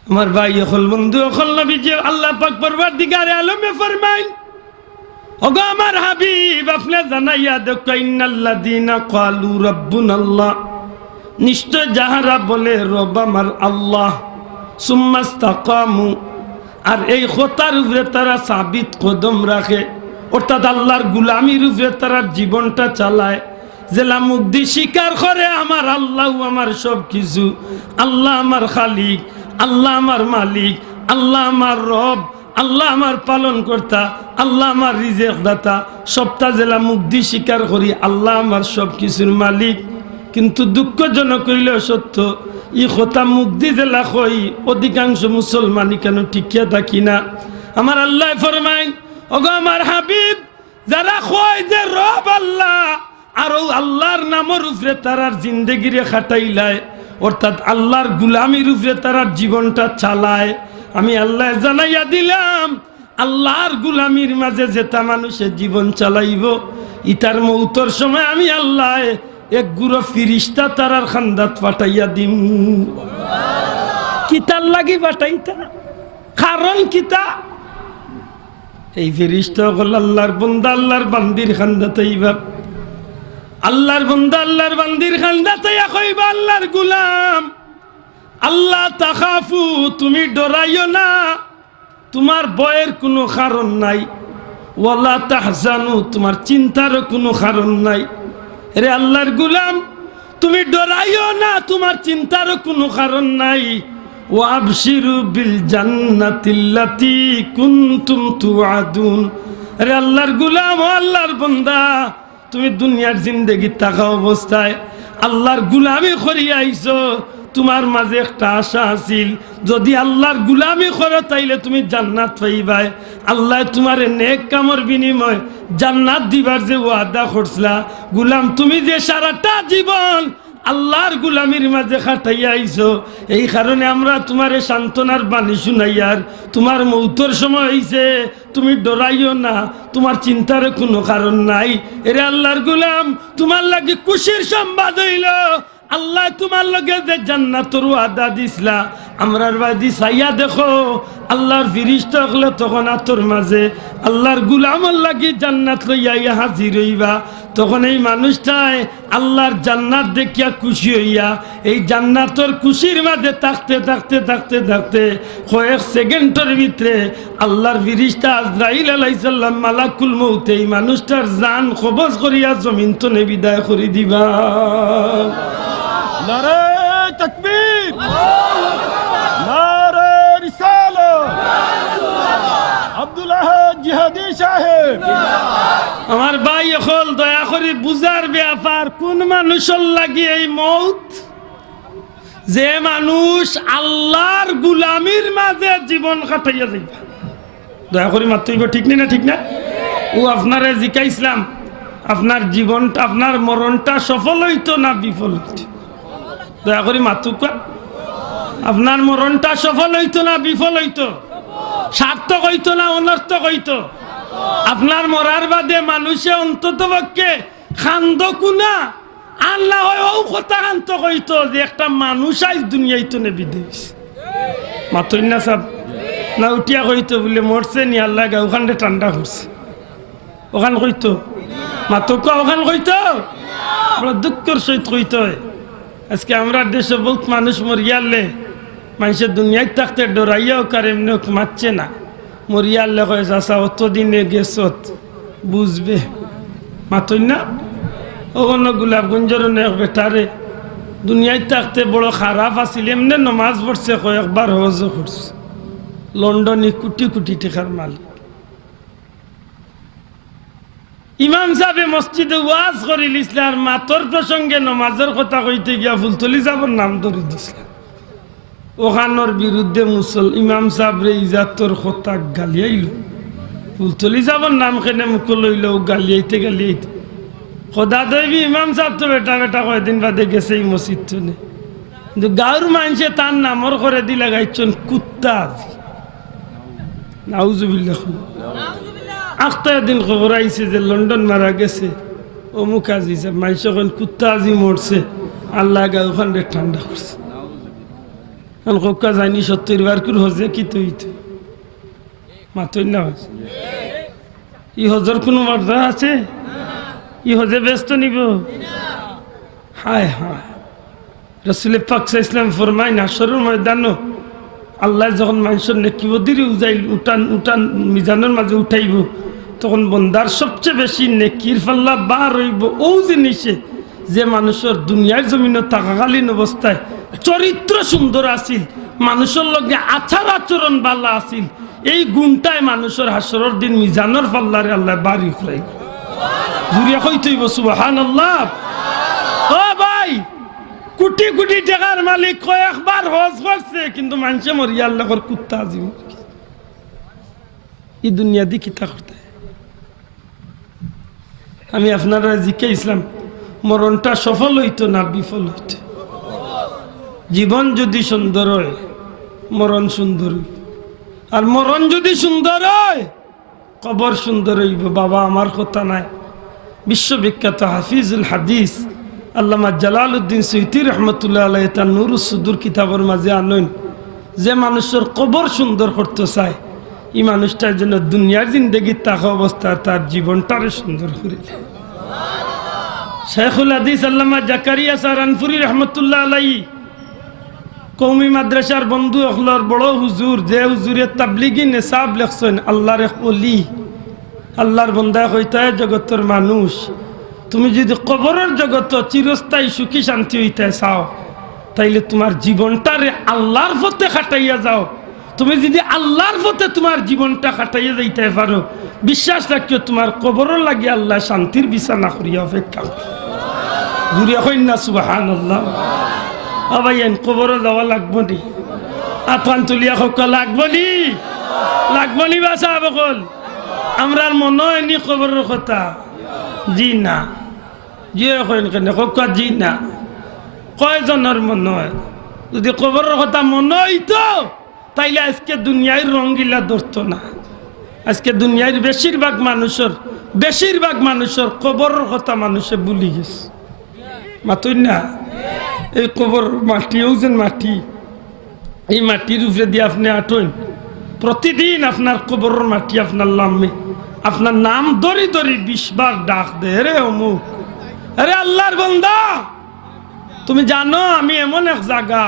আমার ভাই হল বন্ধু হল নবী যে আল্লাহ পাক পরওয়ারদিগারে আলমে ফরমাইন ওগো আমার হাবিব আপনি জানাইয়া দেখো ইন্নাল্লাযীনা ক্বালু রাব্বুনাল্লাহ নিশ্চয় যাহারা বলে রব আমার আল্লাহ সুম্মাস্তাকামু আর এই খোতার উপরে তারা সাবিত কদম রাখে অর্থাৎ আল্লাহর গুলামির উপরে তারা জীবনটা চালায় জেলা মুক্তি স্বীকার করে আমার আল্লাহ আমার সব কিছু আল্লাহ আমার খালিক আল্লাহ আমার মালিক আল্লাহ আমার রব আল্লাহ আমার পালন কর্তা আল্লাহ আমার রিজেক দাতা সবটা জেলা মুক্তি স্বীকার করি আল্লাহ আমার সব কিছুর মালিক কিন্তু দুঃখজনক হইলেও সত্য ই কথা মুক্তি জেলা কই অধিকাংশ মুসলমানই কেন টিকিয়া থাকি না আমার আল্লাহ ফরমাইন ওগো আমার হাবিব যারা কয় যে রব আল্লাহ আর আল্লাহর নামের উপরে তারার জিন্দেগিরে খাটাইলায় অর্থাৎ আল্লাহর গুলামির উপরে তারার জীবনটা চালায় আমি আল্লাহ জানাইয়া দিলাম আল্লাহর গুলামির মাঝে যেটা মানুষের জীবন চালাইব ইতার মৌতর সময় আমি আল্লাহ এক গুরু ফিরিস্তা তারার খান্দাত পাঠাইয়া দিম কিতার লাগি পাঠাইতা কারণ কিতা এই ফিরিস্তা হল আল্লাহর বন্দা আল্লাহর বান্দির খান্দাত আইবা আল্লাহর বন্দা আল্লাহর বান্দির খান্দাত আইয়া কইবা আল্লাহর গুলাম আল্লাহ তাখাফু তুমি ডরাইও না তোমার ভয়ের কোনো কারণ নাই ওয়ালা তাহজানু তোমার চিন্তারও কোনো কারণ নাই রে আল্লাহর গুলাম তুমি ডরাইও না তোমার চিন্তারও কোনো কারণ নাই ওয়াবশিরু বিল জান্নাতিল্লাতী কুনতুম তুআদুন রে আল্লাহর গুলাম ও আল্লাহর বান্দা তুমি দুনিয়ার জিন্দেগি থাকা অবস্থায় আল্লাহর গুলামি করিয়া আইছো তোমার মাঝে একটা আশা আছিল যদি আল্লাহর গুলামি করো তাইলে তুমি জান্নাত পাইবাই আল্লাহ তোমার নেক কামর বিনিময় জান্নাত দিবার যে ওয়াদা করছিলা গুলাম তুমি যে সারাটা জীবন আল্লাহর গুলামির মাঝে খাটাইয়া আইছো এই কারণে আমরা তোমারে সান্ত্বনার বাণী শুনাইয়ার তোমার মৌতর সময় হইছে তুমি ডরাইও না তোমার চিন্তার কোনো কারণ নাই এরে আল্লাহর গুলাম তোমার লাগি খুশির সংবাদ হইল আল্লাহ তোমার লগে যে জান্নাতের ওয়াদা দিছলা আমরার বাদি চাইয়া দেখো আল্লাহর ফিরিস্তা হলে তখন আতর মাঝে আল্লাহর গুলামর লাগি জান্নাত লইয়া হাজির হইবা তখন এই মানুষটাই আল্লাহর জান্নাত দেখিয়া খুশি হইয়া এই জান্নাতের খুশির মাঝে থাকতে থাকতে থাকতে থাকতে কয়েক সেকেন্ডের ভিতরে আল্লাহর ফিরিস্তা আজরাইল আলাইহিস সালাম মালাকুল মউত এই মানুষটার জান কবজ করিয়া জমিন তনে বিদায় করে দিবা নারে তাকবীর নারে রিসালাত আব্দুল্লাহ জিহাদি সাহেব আমার ভাই হল দয়া করে বুঝার ব্যাপার কোন মানুষের লাগি এই মৌত যে মানুষ আল্লাহর গুলামির মাঝে জীবন কাটাইয়া যাইবা দয়া করে মাত্রইব ঠিক না ঠিক না ও আপনারে জিকাইছিলাম আপনার জীবনটা আপনার মরণটা সফল হইতো না বিফল হইতো দয়া করি মাতুকা আপনার মরণটা সফল হইতো না বিফল হইতো সার্থক হইতো না অনর্থক হইতো আপনার মরার বাদে মানুষে অন্তত পক্ষে খান্দ কুনা আল্লাহ ও কথা খান্ত হইতো যে একটা মানুষ আজ দুনিয়ায় তো নেবি দিস মাতই না সব না উঠিয়া কইতো বলে মরছে নি আল্লাহ ওখানে ঠান্ডা করছে ওখান কইতো মাতুকা ওখান কইতো বড় দুঃখের সহিত কইতো আজকে আমরা দেশে বহুত মানুষ মরিয়ালে মানুষের দুনিয়ায় থাকতে ডরাইয়াও কার এমনি মারছে না মরিয়ালে কয়ে চাষা অতদিনে গেছত বুঝবে মাতই না ওখানে গোলাপগঞ্জের এক বেটারে দুনিয়ায় থাকতে বড় খারাপ আছিল এমনি নমাজ পড়ছে কয়েকবার হজও করছে লন্ডনে কোটি কোটি টাকার মালিক ইমাম সাহেব মসজিদে ওয়াজ করিল ইসলাম মাতর প্রসঙ্গে নমাজের কথা কইতে গিয়া ফুলতলি যাবর নাম ধরে দিছিলাম ওখানোর বিরুদ্ধে ইমাম সাহেব রে ইজাতর কথা গালিয়াইল ফুলতলি যাবর নাম খেনে মুখ লইল গালিয়াইতে গালিয়াইতে খোদা দইবি ইমাম সাহেব তো বেটা বেটা কয়দিন বাদে গেছে এই মসজিদ চলে কিন্তু গাঁর মানুষে তার নামর করে দিলে গাইছেন কুত্তা নাউজুবিল্লাহ আখতা দিন খবর আইছে যে লন্ডন মারা গেছে অমুক আজি মানুষ এখন কুত্তা আজি মরছে আল্লাহ গা ওখানে ঠান্ডা করছে কোকা যায়নি 70 বার করে হজে কি তৈত মাতই না ই হজর কোনো মর্যাদা আছে? ই হজে ব্যস্ত নিব? হায় হায়, রাসূল পাক সাল্লাল্লাহু আলাইহি ওয়াসাল্লাম ফরমায় হাশরের ময়দানে আল্লাহ যখন মানুষের নেকি বদির উঠান মিজানের মাঝে উঠাইব, তখন বন্দার সবচেয়ে বেশি নেকির পাল্লা বার হইব ও জিনিসে যে মানুষের দুনিয়ার জমিনে থাকাকালীন অবস্থায় চরিত্র সুন্দর আছিল, মানুষের লগে আচার আচরণ ভালো আছিল। এই গুণটাই মানুষের হাসরের দিন মিজানের পাল্লারে আল্লাহ বাড়ি ফেলাইব। জুড়িয়া কইতেইব সুবহানাল্লাহ। ও ভাই, কোটি কোটি টাকার মালিক কয়েকবার হজ করছে, কিন্তু মানুষে মরিয়া আল্লাহর কুত্তা আজিম এই দুনিয়া দিয়ে কিতা করতে। আমি আপনারা জিজ্ঞাসলাম মরণটা সফল হইতো না বিফল হইতো? জীবন যদি সুন্দর হয় মরণ সুন্দর হইব, আর মরণ যদি সুন্দর হয় কবর সুন্দর হইব। বাবা আমার কথা নাই, বিশ্ববিখ্যাত হাফিজুল হাদিস আল্লামা জালালউদ্দিন সুয়ুতী রহমতুল্লাহ আলাইহি তার নুরুস সুদুর কিতাবের মাঝে আনেন যে মানুষের কবর সুন্দর করতে চায়, এই মানুষটার জন্য দুনিয়ার জিন্দগির থাকা অবস্থায় তার জীবনটারে সুন্দর করে দেয়। শেখুল হাদিস আল্লামা জাকারিয়া সারানপুরি রহমতুল্লাহ আলাইহি কওমি মাদ্রাসার বন্ধু অখলর বড় হুজুর, যে হুজুরের তাবলিগি নেশাব লেখছেন আল্লাহর এক ওলি, আল্লাহর বন্দা হইতে জগতের মানুষ, তুমি যদি কবরের জগত চিরস্থায়ী সুখী শান্তি হইতে চাও তাইলে তোমার জীবনটারে আল্লাহর পথে খাটাইয়া যাও। তুমি যদি আল্লাহর পথে তোমার জীবনটা খাটাইয়া যাইতে পারো, বিশ্বাস রাখিও তোমার কবরের লাগে আল্লাহ শান্তির বিছানা করিয়া অপেক্ষা করে। জুড়িয়া হইন না সুবহানাল্লাহ। আবাইন কবরে যাওয়া লাগবো নি? আতওয়ান তুলিয়া হোক লাগবো নি? লাগবো নি বাসা বকল? আমরা মনে হয়নি কবরের কথা? জি না। জি কইন কেন হোক? জি না। কয়জনের মনে হয়? যদি কবরের কথা মনে হইতো তাইলে আজকে দুনিয়ার রঙ্গিলা ধরতো না। আজকে দুনিয়ার বেশিরভাগ মানুষের কবরের কথা মানুষে ভুলি গেছে। মাতুই না? এই কবর মাটিও যেন মাটি, এই মাটির উপরে দিয়ে আপনি আটইন, প্রতিদিন আপনার কবরের মাটি আপনার নামে আপনার নাম ধরি ধরি 20 বার ডাক দে, রে অমুক, আরে আল্লাহর বান্দা তুমি জানো আমি এমন এক জায়গা,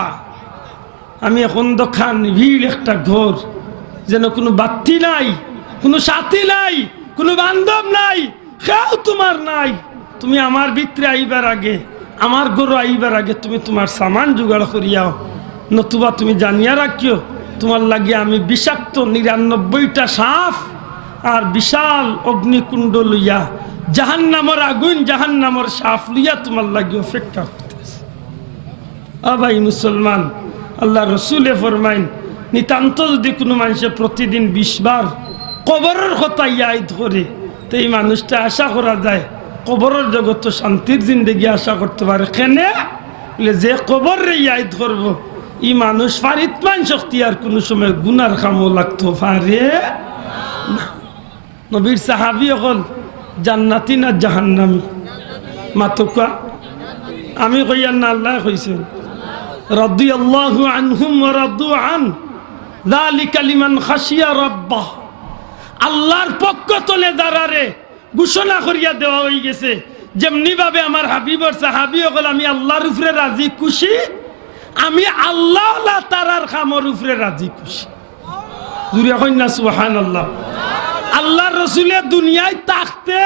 আমি এখন দোকান ভিড় একটা ঘর, যেন কোনো বাতি নাই, কোনো সাথী নাই, কোনো বান্ধব নাই, কেউ তোমার নাই। তুমি আমার ভিতরে আইবার আগে, আমার গরু আইবার আগে তুমি তোমার সামান জোগাড় করিয়াও, নতুবা তুমি জানিয়া রাখিও তোমার লাগে আমি বিষাক্ত 99টা সাপ আর বিশাল অগ্নিকুণ্ড লইয়া জাহান্নামের আগুন জাহান্নামের সাপ লইয়া তোমার লাগে অপেক্ষা করতেছে। ভাই মুসলমান, আল্লাহ রসুলে ফরমাইন নিতান্ত যদি কোনো মানুষের প্রতিদিন 20 বার কবরের কথা ইয়াদ করে, তো এই মানুষটা আশা করা যায় কবরের জগৎ শান্তির জিন্দগি আশা করতে পারে। কেনে যে কবর রে ইয়াদ করবো ই মানুষ ফারিতমান শক্তি আর কোনো সময় গুনার কামও লাগতো পারে না। নবীর সাহাবি অকল জান্নাতি না জাহান্নামি? মাতকা আমি কইয়ার না আল্লাহ কইছেন রাদিয়াল্লাহু আনহুম ওয়া রাদু আন যালিকা লিমান খাশিয়া রাব্বাহ। আল্লাহর পক্ষ তলে দাঁড়ারে ঘোষণা করিয়া দেওয়া হয়ে গেছে, যেমনি ভাবে আমার হাবিবর সাহাবি হল আমি আল্লাহর উপরে রাজি খুশি, আমি আল্লাহ তারার খামর উপরে রাজি খুশি। জুড়িয়া কন্যা সুবহানাল্লাহ। আল্লাহর রসুলের দুনিয়ায় থাকতে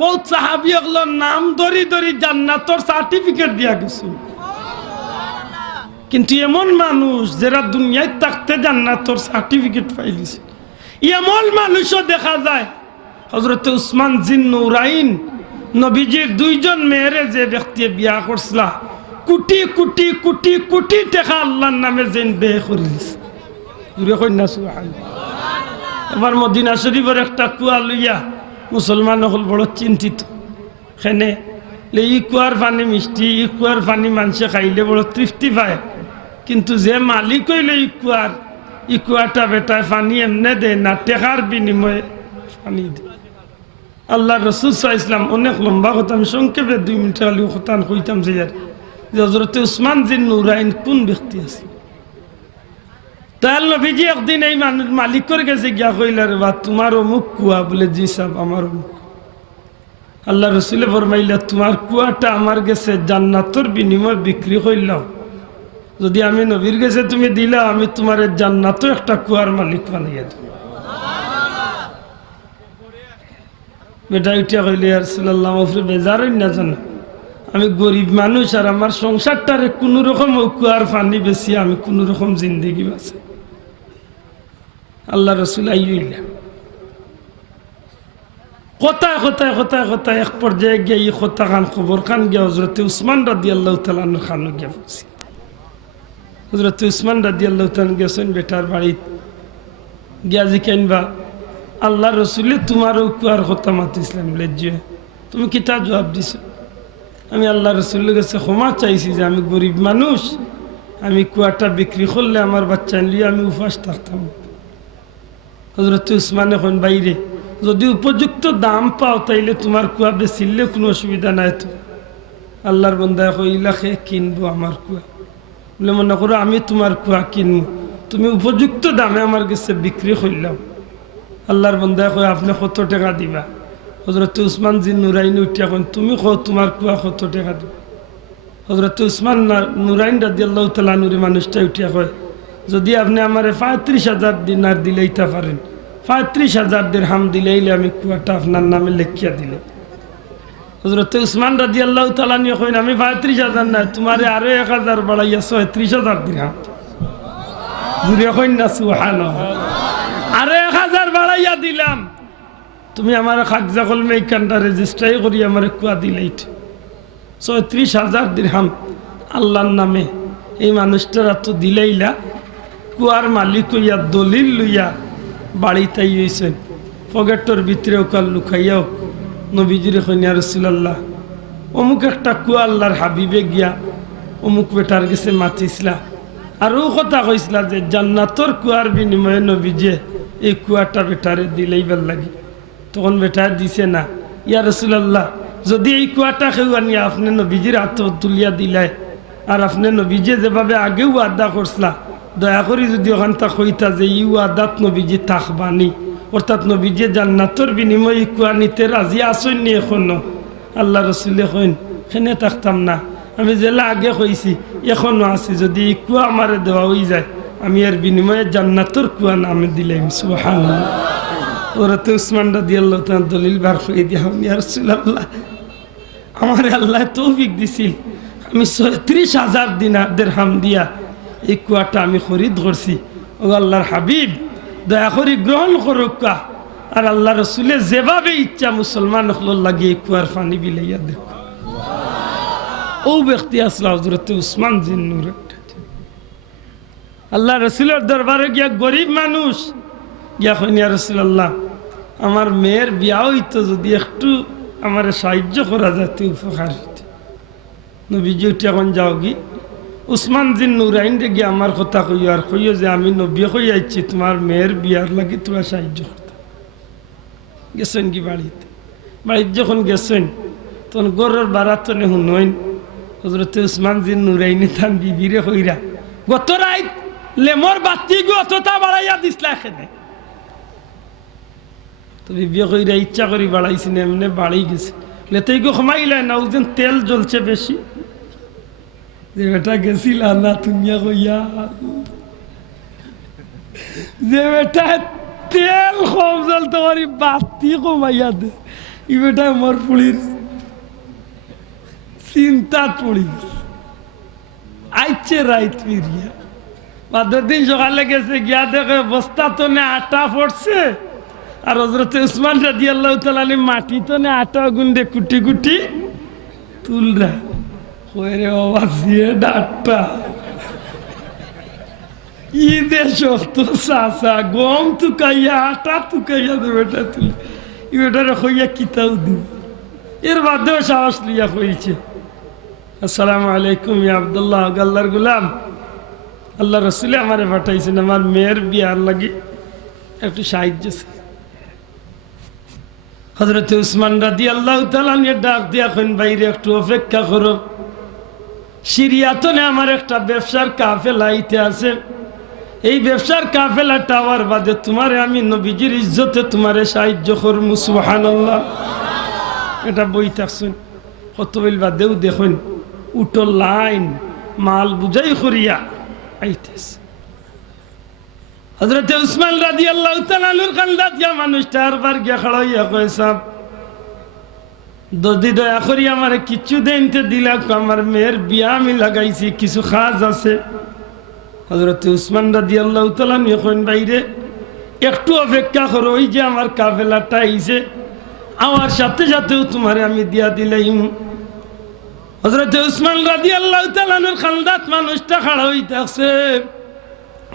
বহুত সাহাবি হল নাম ধরি ধরি জান্নাতর সার্টিফিকেট দিয়া গেছে, কিন্তু এমন মানুষ যারা দুনিয়ায় থাকতে জান্নাতর সার্টিফিকেট পাইলিছে এমন মানুষও দেখা যায়। হযরত উসমান জিন নুরাইন নবীজির 2 জন মেয়েরে যে ব্যক্তি বিয়া করছিল কোটি কোটি কোটি কোটি টাকা আল্লাহর নামে যেন ব্যয় করিস। জুড়ে কন্যা সুবহানাল্লাহ। এবার মদিনা শরীফের একটা কুয়া লইয়া মুসলমান হল বড় চিন্তিত, সেনে ই কুয়ার পানি মিষ্টি, ই কুয়ার পানি মানুষে খাইলে বড় তৃপ্তি পায়, কিন্তু যে মালিক হইলে ই কুয়াটা বেটায় পানি এমনে দেয় না, টেকার বিনিময়ে পানি দেয়। আল্লাহ রসুল সাল্লাল্লাহু আলাইহি ওয়াসাল্লাম অনেক লম্বা কথা, আমি সংক্ষেপে 2 মিনিট খালি কথা কইতাম যে হযরত উসমান জিন নুরাইন কোন ব্যক্তি আছে। তাহলে নবীজি একদিন এই মালিকের কাছে গিয়া কইলার বা তোমার অমুক কুয়া বলে জি সাহেব আমার অমুক। আল্লাহ রসুলে ফরমাইলা তোমার কুয়াটা আমার কাছে জান্নাতর বিনিময় বিক্রি করলাম, যদি আমি নবীর কাছে তুমি দিলা আমি তোমার জান্নাতও একটা কুয়ার মালিক বানাইয়া দেব। বেটা উঠিয়া কইলে আর রাসূলুল্লাহ ওফরে বেজার না জানো, আমি গরিব মানুষ আর আমার সংসারটারে কোনো রকম কুয়ার পানি বেশি আমি কোনো রকম জিন্দগি বাঁচে। আল্লাহ রসুল আইলা কথায় কথায় কথায় কথায় এক পর্যায়ে গিয়ে এই কথা খান খবর খান গিয়ে হজরতে উসমান রাদিয়াল্লাহু তাআলা আনহু খানো গিয়া বলছি। হজরতে উসমান রাদিয়াল্লাহু তাআলা গেছেন বেটার বাড়ি গিয়া জিকেনবা আল্লাহ রসুলে তোমারও কুয়ার কথা মাতিছিলাম লেজিয়ে তুমি কিতা জবাব দিছ? আমি আল্লাহ রসুলের কাছে ক্ষমা চাইছি যে আমি গরিব মানুষ, আমি কুয়াটা বিক্রি করলে আমার বাচ্চা নিয়ে আমি উপাস থাকতাম। হজরত উসমান এখন বাইরে যদি উপযুক্ত দাম পাও তাইলে তোমার কুয়া বেচিলে কোনো অসুবিধা নাই। তো আল্লাহর বন্দা কইলা খে কিনবো আমার কুয়া বলে মনে করো আমি তোমার কুয়া কিনবো, তুমি উপযুক্ত দামে আমার কাছে বিক্রি করলাম। আল্লাহর বন্দা কই আপনি কত টাকা দিবা? হজরত উসমান জি নুরাইন উঠিয়া কন তুমি কো তোমার কুয়া কত টাকা দিবা? হজরত উসমান নুরাইন রাদিয়াল্লাহু তাআলা আনহু মানুষটা উঠিয়া কয় যদি আপনি আমার ৩৫,০০০ দিনার দিলেইতে পারেন, ৩৫,০০০ দিরহাম দিলেইলে আমি কুয়াটা আপনার নামে লেখিয়া দিলে। হজরত উসমান রাদিয়াল্লাহু তাআলা আনহু কইন আমি ৩৫,০০০ না তোমারে আরো ১,০০০ বাড়াইয়া ৩৬,০০০ দিরহাম। জুড়ে কইন না সুবহানাল্লাহ, আরো ১,০০০ বাড়াইয়া দিলাম, তুমি আমার কাগজা কলমে এইখানটা রেজিস্ট্রাই করি আমার কুয়া দিলেই ৩৬,০০০ দিরহাম আল্লাহর নামে। এই মানুষটারা তো দিলেইলা কুয়ার মালিক হইয়া দলিল লইয়া বাড়িতেই হয়েছেন পকেটর ভিতরেও কাল লুকাইয়াও নবীজির কইয়া রাসূলুল্লাহ অমুক একটা কুয়া আল্লাহর হাবিবে গিয়া অমুক বেটার গেছে মাতিছিলা আর ও কথা কইছিলা যে জান্নাতর কুয়ার বিনিময়ে নবীজে এই কুয়াটা বেটারে দিলেইবার লাগি। তখন বেটা দিছে না, ইয়া রাসূলুল্লাহ যদি এই কুয়াটা কেউ আনিয়া আপনি নবীজির হাত তুলিয়া দিলাই আর আপনি নবীজে যেভাবে আগেও আদা করছিলা দয়া করি যদি ওখানটা কইতা যে ইউ আদাত নবীজি থাকবানি, অর্থাৎ নবীজি জান্নাতর বিনিময়ে কুয়া নিতে রাজি আসেন নি এখনো? আল্লাহ রসুলে কইন সেনে থাকতাম না, আমি জেলা আগে কইছি এখনো আছি, যদি এই কুয়া আমারে দেওয়া হয়ে যায় আমি এর বিনিময়ে জান্নাতর কুয়া নামে দিলাম। সুবহানাল্লাহ। ওরা তো উসমান রাদিয়াল্লাহু তাআলা দলিল বার করে দিয়া ইয়া রাসূলুল্লাহ আমার আল্লাহ তৌফিক দিছিল, আমি ৩৬,০০০ দিরহাম দিয়া এই কুয়াটা আমি খরিদ করছি। ও আল্লাহর হাবিব দয়া করি গ্রহণ করুক। আর আল্লাহ রসুলে যেভাবে ইচ্ছা মুসলমান লাগিয়ে কুয়ার পানি বিলাইয়া দেখ। ও ব্যক্তি আসলা হযরত উসমান জিন্নুর। আল্লাহ রসুলের দরবারে গিয়া গরিব মানুষ গিয়া কইন ইয়া রাসূলুল্লাহ আমার মেয়ের বিয়া হইতো, যদি একটু আমার সাহায্য করা যাতে উপকার হইতো। নবীজি উঠে এখন যাও কি উসমান জিন নুরাইন রে গিয়ে আমার কথা কইও আর কইও যে আমি নবী কই আইছি তোমার মেয়ের বিয়ার লাগি তোরা সাহায্য করতে। গেছেন কি বাড়িতে, বাড়িতে যখন গেছেন তখন গরের বারাতনে শুনইন হযরত উসমান জিন নুরাইনে তান বিবিরে কইরা গত রাত লেমর বাতি গো অতটা বাড়াইয়া দিছলা এখানে। তো বিবি কইরা ইচ্ছা করি বাড়াইছেন এমনি বাড়াই গেছে লেতেই গো ক্ষমাইলাই না ওজন তেল জ্বলছে বেশি। যে বেটা গেছিল না তুমিয়া কইয়া যে বেটা তেল কম জ্বলতে পারি বাতি কমাইয়া দে, ই বেটা আমার পুলির চিন্তা পড়ি আইছে রাইত ফিরিয়া। বাদের দিন সকালে গেছে গিয়া দেখে বস্তা তো নে আটা পড়ছে আর হযরত উসমান রাদিয়াল্লাহু তাআলা মাটি তো নে আটা গুন্ডে কুটি কুটি তুলরা কইরে বাবা দিয়ে ডাটটা ঈদে শক্ত চাচা গম তুকাইয়া আটা তুকাইয়া দে বেটা তুলে ই বেটারে কইয়া কিতাও দিব। এর বাদেও সাহস লিয়া কইছে আসসালামু আলাইকুম ইয়া আব্দুল্লাহ, আল্লাহর গোলাম আল্লাহ রসুলে আমারে পাঠাইছেন আমার মেয়ের বিয়ার লাগি একটু সাহায্য। হযরত উসমান রাদিয়াল্লাহু তাআলা ডাক দিয়া কইন বাইরে একটু অপেক্ষা করো, সিরিয়াতনে আমার একটা ব্যবসার কাফেলা আইতে আছে, এই ব্যবসার কাফেলা টাওয়ার বাদে তোমারে আমি নবীজির ইজ্জতে তোমারে সাহায্য করবো সুবহানাল্লাহ। এটা বই থাকছেন কত বইল বাদেও দেখুন উটো লাইন মাল বুঝাই করিয়া আইতেছে। হযরতে উসমান রাদিয়াল্লাহু তাআলা আনহুর খান্দাত গিয়া মানুষটা আরবার গিয়া খাড়া হইয়া কয় সাহেব যদি দয়া করি আমার কিছু দেনতে দিলা, আমার মেয়ের বিয়া আমি লাগাইছি, কিছু কাজ আছে। হযরতে উসমান রাদিয়াল্লাহু তাআলা কইন বাইরে একটু অপেক্ষা করো, ওই যে আমার কাফেলাটা আইছে আমার সাথে সাথেও তোমারে আমি দিয়া দিলাম। হযরতে উসমান রাদিয়াল্লাহু তাআলা খালদাত মানুষটা খাড়া হইতাছে,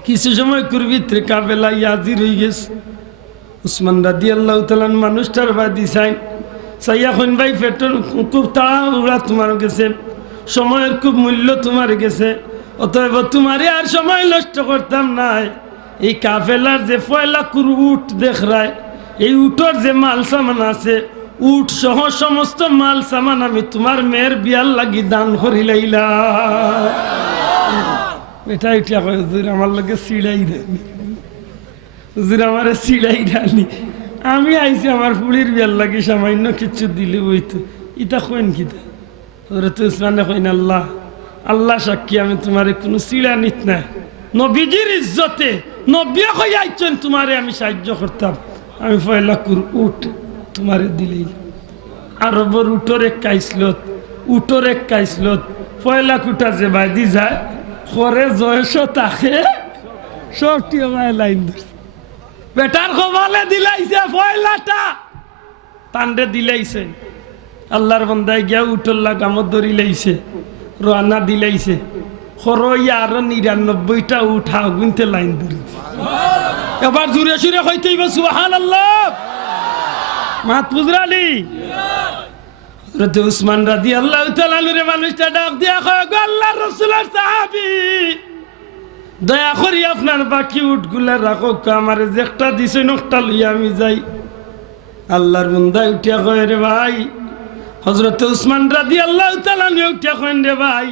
কিছু সময় ভিতরে কাফেলা হাজির হয়ে গেছে। উসমান রাদিয়াল্লাহু তাআলা মানুষটার বাদি চাই সাইয়া কইন ভাই পেট্রোল খুব তাড়াহুড়া তোমার গেছে, সময়ের খুব মূল্য তোমার গেছে, অতএব তোমারে আর সময় নষ্ট করতাম না। এই কাফেলার যে পয়লা উট দেখ রায়, এই উটর যে মাল সামান আছে, উট সহ সমস্ত মাল সামান আমি তোমার মেয়ের বিয়ার লাগি দান করি লাইলাম। এটা এটা কয় হুজুর আমার লগে সিড়াই দেয়নি, হুজুর আমারে সিড়াই দেয়নি, আমি আইছি আমার পুলির বিয়ার লাগি সামান্য কিছু দিলে বইতো ইটা কইন কিতা। হযরত উসমানে কইন আল্লাহ আল্লাহ সাক্ষী আমি তোমারে কোনো সিড়া নিত না, নবীজির ইজ্জতে নবী কই আইছেন তোমারে আমি সাহায্য করতাম, আমি পয়লা উট তোমারে দিলেই। আরবর উটোর এক কাইসলত, উটোর এক কাইসলত পয়লা কুটা যে বাইদি যায় করে জয়স তাকে সব টিমায় লাইন ধরছে। বেটার কপালে দিলাইছে পয়লাটা তান্ডে দিলাইছে, আল্লাহর বান্দায় গিয়া উটোর লাগামত ধরি লাইছে, রানা দিলাইছে, খরইয়া আরো ৯৯টা উঠা গুনতে লাইন ধরি। এবার জুড়ে সুরে হইতে হইব সুবহানাল্লাহ। মাত বুঝরালি হযরত উসমান রাদিয়াল্লাহু তাআলা আনহু মানুষটা ডাক দিয়া কয় গো আল্লাহর রাসূলের সাহাবী, দয়া করি আপনার বাকি উটগুলা রাখো, আমার যে একটা দিছে নকটা লইয়া আমি যাই। আল্লাহর বান্দা উঠিয়া কয় রে ভাই, হযরত উসমান রাদিয়াল্লাহু তাআলা আনহু উঠিয়া কয় রে ভাই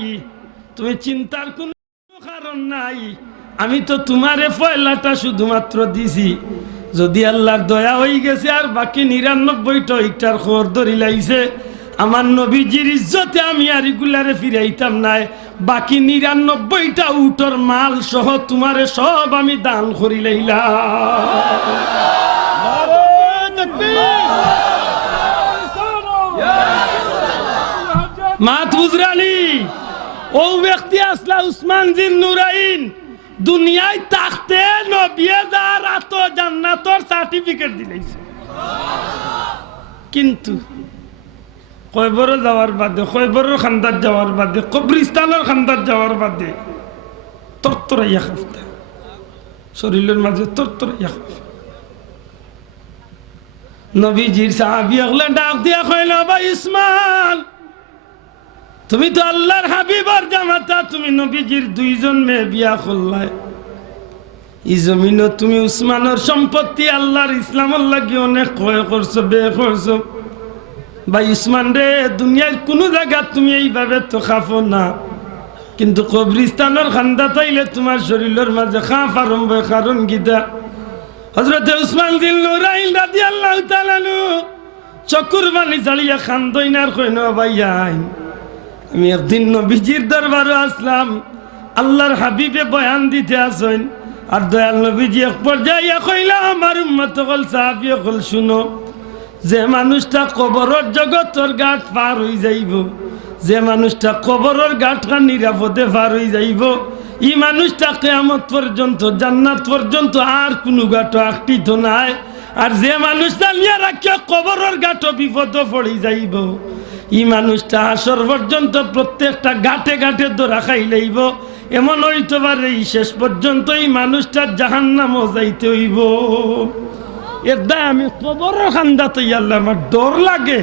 তুমি চিন্তার কোনো কারণ নাই, আমি তো তোমারে পয়লাটা শুধুমাত্র দিছি, যদি আল্লাহর দয়া হয়ে গেছে আর বাকি ৯৯টা ইটার খবর ধরি লাইছে, আমার নবীজির ইজ্জতে আমি আর এগুলারে ফিরাইতাম নাই, বাকি ৯৯টা উটর মাল সহ তোমারে সব আমি দান করি লাইলাম। মাত বুঝরানি ও ব্যক্তি আসলা উসমান জিন নুরাইন দুনিয়ায় থাকতে নবী যারাত জান্নাতর সার্টিফিকেট দিলাইছে, কিন্তু কয়বর যাওয়ার বাদে, কয়বরের খান্দার যাওয়ার বাদে, কবরিস্তানের খান্দার যাওয়ার বাদে তরতরাইয়া খাফতা শরীরের মাঝে তরতরাইয়া খাফতা। নবীজির সাহাবী হলে ডাক দিয়া কইল ভাই উসমান, তুমি তো আল্লাহর হাবিবার জামাতা, তুমি নবীজির ২জন মেয়ে বিয়া করলাই, এই জমিনও তুমি উসমানের সম্পত্তি আল্লাহর ইসলামের লাগি অনেক ক্ষয় করছো, ব্যয় করছো। ভাই উসমান রে, দুনিয়ার কোনো জায়গা তুমি এইভাবে তো খাফো না, কিন্তু কবরিস্তানের খান্দা তাইলে তোমার শরীরের মাঝে খাফ আরম্ভ, কারণ গীতা হযরত উসমান জিন নুরাইন রাদিয়াল্লাহু তাআলা চকুর বানি জ্বালিয়া খান্দইনার কইন ভাইয়া আমি একদিন নবীজির দরবারে আসলাম, আল্লাহর হাবিবে বয়ান দিতে আসেন, আর দয়াল নবীজি এক পর্যায়ে কইলা আমার উম্মত হল সাহাবী হল শুনো, যে মানুষটা কবরের জগতের ঘাট পার হয়ে যাইব, যে মানুষটা কবরের ঘাটটা নিরাপদে পার হয়ে যাইব, এই মানুষটা কিয়ামত পর্যন্ত জান্নাত পর্যন্ত আর কোনো ঘাট আটকিত নাই, আর যে মানুষটা নিয়ে রাখিয়া কবরের ঘাট বিপদ পড়ে যাইব, এই মানুষটা আসর পর্যন্ত প্রত্যেকটা ঘাটে ঘাটে ধরা খাই লইব, এমন হইতে পারে শেষ পর্যন্ত এই মানুষটার জাহান্নামও যাইতে হইব। এর দায় আমি কবরের খান্দাতে ইয়াল্লা আমার ডর লাগে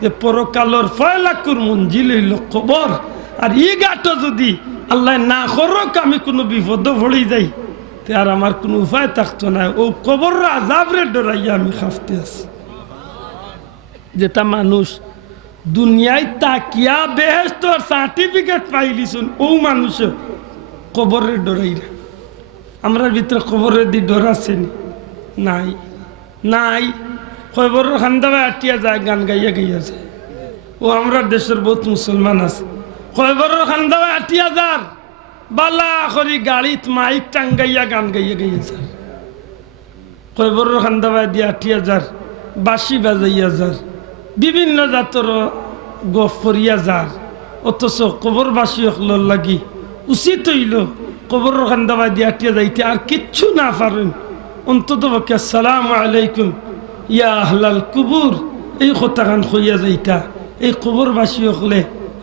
যে পরকালর ফয়লাকুর মঞ্জিল হইল কবর, আর ই ঘাটও যদি আল্লাহ না করক আমি কোনো বিপদ পড়ে যাই, তে আর আমার কোনো উপায় থাকতো না, ও কবর আযাবরে ডরাইয়া আমি খাফতে আছি। যেটা মানুষ দুনিয়ায় তাকিয়া বেহেশতর সার্টিফিকেট পাইলিছুন, ও মানুষ কবরের ডরাই না। আমরা ভিতরে কবরের দি ডর আছে নি? নাই নাই। কবরের খান্দাবায় আটিয়া যায়, গান গাইয়া গাইয়া যায়। ও আমরা দেশের বহুত মুসলমান আছে কবরের খান্দাবায় আটিয়া যার বালা করি গাড়িত মাইক টাঙ্গাইয়া গান গাইয়া গাইয়া যার। কবরের খান্দাবায় দিয়ে আটিয়া যার, বাঁশি বাজাইয়া যার, বিভিন্ন জাতর গফ করিয়া যার। অথচ কবরবাসী হকলর লাগি উচিত হইল কবরের খান্দাবায় দিয়ে আটিয়া যাইতে আর কিচ্ছু না পারেন, অন্তত পক্ষে আসসালামু আলাইকুম ইয়া আহলাল কুবুর এই কথা খান হইয়া যাইতা। এই কবরবাসী হকলে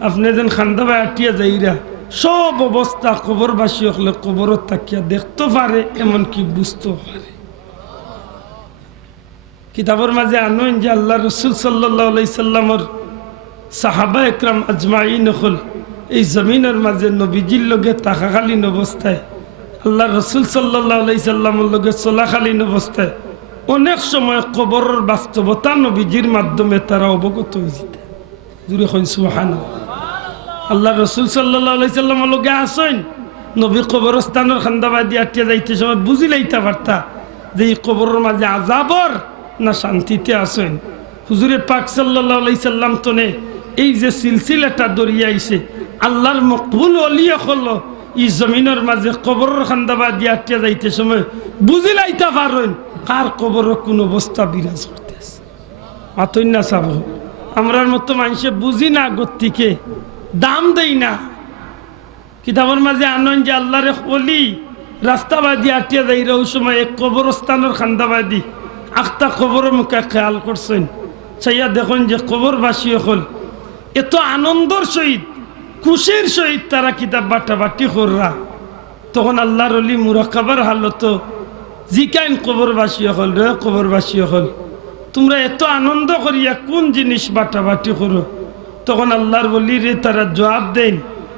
আপনি যেন খান্দাবায় আটিয়া যাইরা সব অবস্থা কবরবাসী হকলে কবরত তাকিয়া দেখতে পারে, এমনকি বুঝতেও পারে। কিতাবের মাঝে আনইন যে আল্লাহ রসুল সাল্লাল্লাহু আলাইহি সাল্লামর সাহাবা একরাম আজমাইন হল এই জমিনের মাঝে নবীজির লগে থাকাকালীন অবস্থায়, আল্লাহ রসুল সাল্লাল্লাহু আলাইহি সাল্লামের লগে চলাকালীন অবস্থায় অনেক সময় কবরের বাস্তবতা নবীজির মাধ্যমে তারা অবগত হয়েছে। জুড়ে কইন সুবহানাল্লাহ। আল্লাহ রসুল সাল্লাল্লাহু আলাইহি সাল্লামের লগে আসেন, নবী কবরস্থানের খান্দাবায় দিয়ে আটিয়া যাইতে সময় বুঝি লাইতে পারতা যে এই কবরের মাঝে আযাবর না শান্তিতে আসেন। হুজুরে পাক সাল্লাল্লাহু আলাইহি সাল্লাম তনে এই যে সিলসিলাটা দরিয়া আইছে আল্লাহর মকবুল ওলিয়া হলো এই জমিনের মাঝে কবরের খান্দাবায় দিয়ে আটিয়া যাইতে সময় বুঝি লাইতে পারেন কার কবর কোন অবস্থা বিরাজ করতেছে। আতই না সাব আমরার মতো মানুষে বুঝি না, গতিকে দাম দেই না। কিতাবের মাঝে আনন্দ যে আল্লাহরে ওলি রাস্তাবাদী আটিয়া যাই ওই সময় এক কবরস্থানের খান্দাবাদী আখতা কবরের মুখে খেয়াল করছেন, চাইয়া দেখুন যে কবরবাসী হল এত আনন্দর সহিত খুশির সহিত তারা কিতাব বাটাবাটি কররা। তখন আল্লাহর ওলি মুরাকাবার হালত জিকাইন কবরবাসী হল, রে কবরবাসী হল তোমরা এত আনন্দ করিয়া কোন জিনিস বাটাবাটি করো? তখন আল্লাহর ওলি রে তারা জবাব দেন,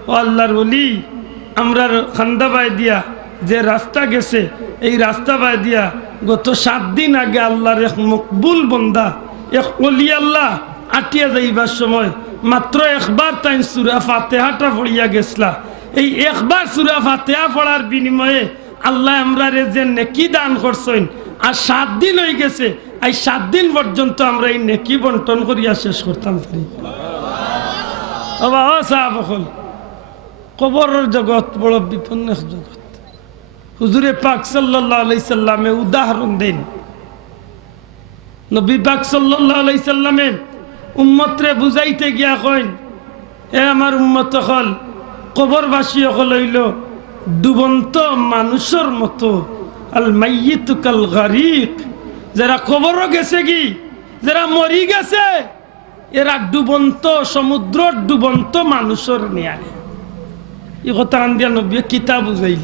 ও আল্লাহর ওলি আমরা খান্দাবাই দিয়া যে রাস্তা গেছে এই রাস্তা বাই দিয়া গত 7 দিন আগে আল্লাহর এক মকবুল বন্দা এক ওলি আল্লাহ আটিয়া যাইবার সময় মাত্র একবার তাই সূরা ফাতিহাটা পড়িয়া গেছলা। এই একবার সূরা ফাতিহা পড়ার বিনিময়ে আল্লাহ আমরা রে যে নেকি দান করছেন, আর 7 দিন হয়ে গেছে, এই 7 দিন পর্যন্ত আমরা এই নেকি বন্টন করিয়া শেষ করতাম পারি। কবরের জগৎ বড় বিপন্ন জগৎ। হুজুরে পাক সাল্লাল্লাহু আলাইহি সাল্লামে উদাহরণ দেন। নবী পাক সাল্লাল্লাহু আলাইহি সাল্লামে উম্মতরে বুঝাইতে গিয়া কইন, এ আমার উম্মত হল কবরবাসী হল হইল ডুবন্ত মানুষের মতো, আল মাইয়িতু কাল গারিক, যারা কবরও গেছে কি, যারা মরি গেছে এরা ডুবন্ত সমুদ্র ডুবন্ত মানুষের ন্যায়। এই কথা আন্দিয়া নবী কিতাব বুঝাইল।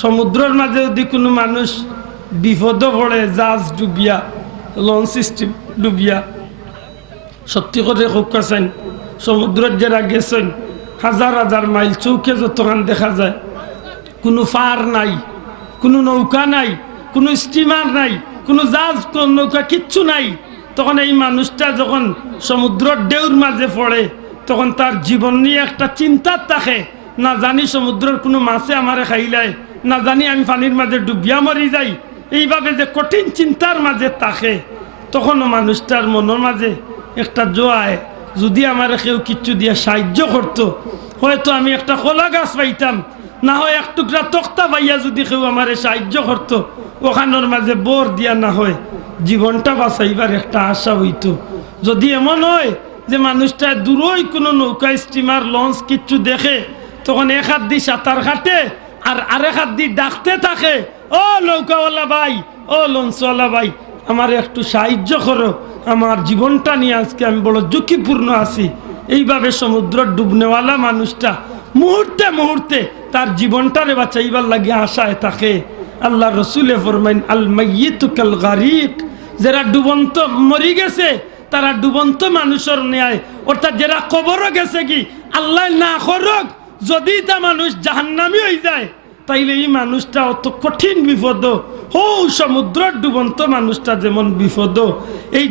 সমুদ্রের মাঝে যদি কোনো মানুষ বিপদ পড়ে, জাহাজ ডুবিয়া, লঞ্চ সিস্টেম ডুবিয়া, সত্যি করে হোকাছেন সমুদ্রের যারা গেছেন হাজার হাজার মাইল চৌকে যতক্ষণ দেখা যায় কোনো ফার নাই, কোনো নৌকা নাই, কোনো স্টিমার নাই, কোনো জাহাজ নৌকা কিচ্ছু নাই। তখন এই মানুষটা যখন সমুদ্রের ঢেউর মাঝে পড়ে তখন তার জীবন নিয়ে একটা চিন্তা থাকে, না জানি সমুদ্রের কোনো মাছে আমারে খাইলায়, না জানি আমি পানির মাঝে ডুবিয়া মরি যাই। এইভাবে যে কঠিন চিন্তার মাঝে থাকে তখনও মানুষটার মনের মাঝে একটা জোয়ায়, যদি আমার কেউ কিচ্ছু দিয়ে সাহায্য করতো হয়তো আমি একটা কলা গাছ পাইতাম, না হয় এক টুকরা তক্তা পাইয়া যদি কেউ আমার সাহায্য করতো ওখানোর মাঝে বোর দিয়া না হয় জীবনটা বাঁচাইবার একটা আশা হইতো। যদি এমন হয় যে মানুষটা দূরই কোনো নৌকা স্টিমার লঞ্চ কিচ্ছু দেখে তখন এক হাত দিয়ে সাঁতার কাটে আর আরেক হাত দিয়ে ডাকতে থাকে, ও নৌকাওয়ালা ভাই, ও লঞ্চওয়ালা ভাই আমার একটু সাহায্য করো, আমার জীবনটা নিয়ে আজকে আমি বড় ঝুঁকিপূর্ণ আছি। এইভাবে সমুদ্র ডুবনেওয়ালা মানুষটা মুহূর্তে মুহূর্তে তার জীবনটারে বাঁচাইবার লাগে আশায় থাকে। আল্লাহ রসুলে ফরমাইন আল মাইয়িতু কাল গারিক, যারা ডুবন্ত মরি গেছে তারা ডুবন্ত মানুষের ন্যায়, অর্থাৎ যারা কবরও গেছে কি আল্লাহ না করুক যদি তা মানুষ জাহান্নামী হয়ে যায় তাইলে এই মানুষটা অত কঠিন বিপদ, হো সমুদ্রের ডুবন্ত মানুষটা যেমন বিপদ, এই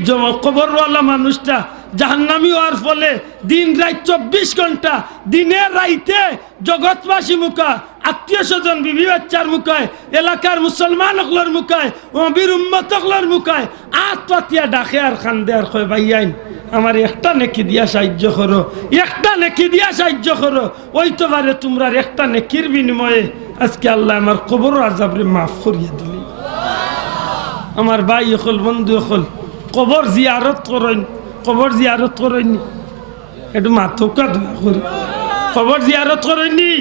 কবরওয়ালা মানুষটা জাহান্নামী হওয়ার ফলে দিন রাত 24 ঘন্টা দিনে রাইতে জগৎবাসী মুখা আত্মীয় স্বজন বিবি বাচ্চার মুখায় এলাকার মুসলমান অকলর মুখায় অবির উম্মত অকলর মুখায় আত্মাতিয়া ডাকে আর খান্দে আর কয় ভাইয়াইন আমার একটা নেকি দিয়া সাহায্য করো, একটা নেকি দিয়া সাহায্য করো। ওই তো পারে তোমরা একটা নেকির বিনিময়ে আজকে আল্লাহ আমার কবর আযাবরে মাফ করিয়ে দিলি। আমার ভাই হল বন্ধু হল কবর জিয়ারত করেন, কবর জিয়ারত করেননি একটু মাথকা দোয়া করি। কবর জিয়ারত করেননি,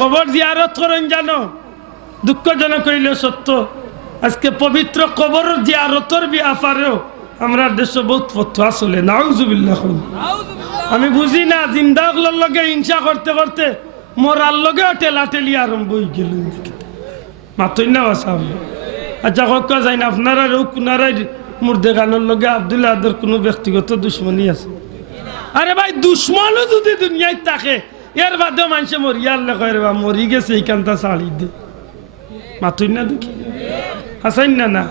কবর জিয়ারত করেন জানো। দুঃখজনক হইল সত্য, আজকে পবিত্র কবর জিয়ারতর ব্যাপারেও আমরা দেশে বহুত ফতোয়া চলে। নাউজুবিল্লাহ। আমি বুঝি না জিন্দাগুলোর লগে হিংসা করতে করতে মরার লগে টেলাটেলি আরম্ভ হয়ে গেল। মাতই না বাসা। আচ্ছা কক্কা যাই না আপনারা কুনারাই মুর্দে গানের লগে আব্দুল আদর কোনো ব্যক্তিগত দুশ্মনী আছে? আরে ভাই দুশ্মনও যদি দুনিয়ায় থাকে এর বাদেও মানুষে মরিয়ার লেখা রে বা মরি গেছে এইখানটা ছাড়ি দে। মাতই না দেখি হাসাইন না না।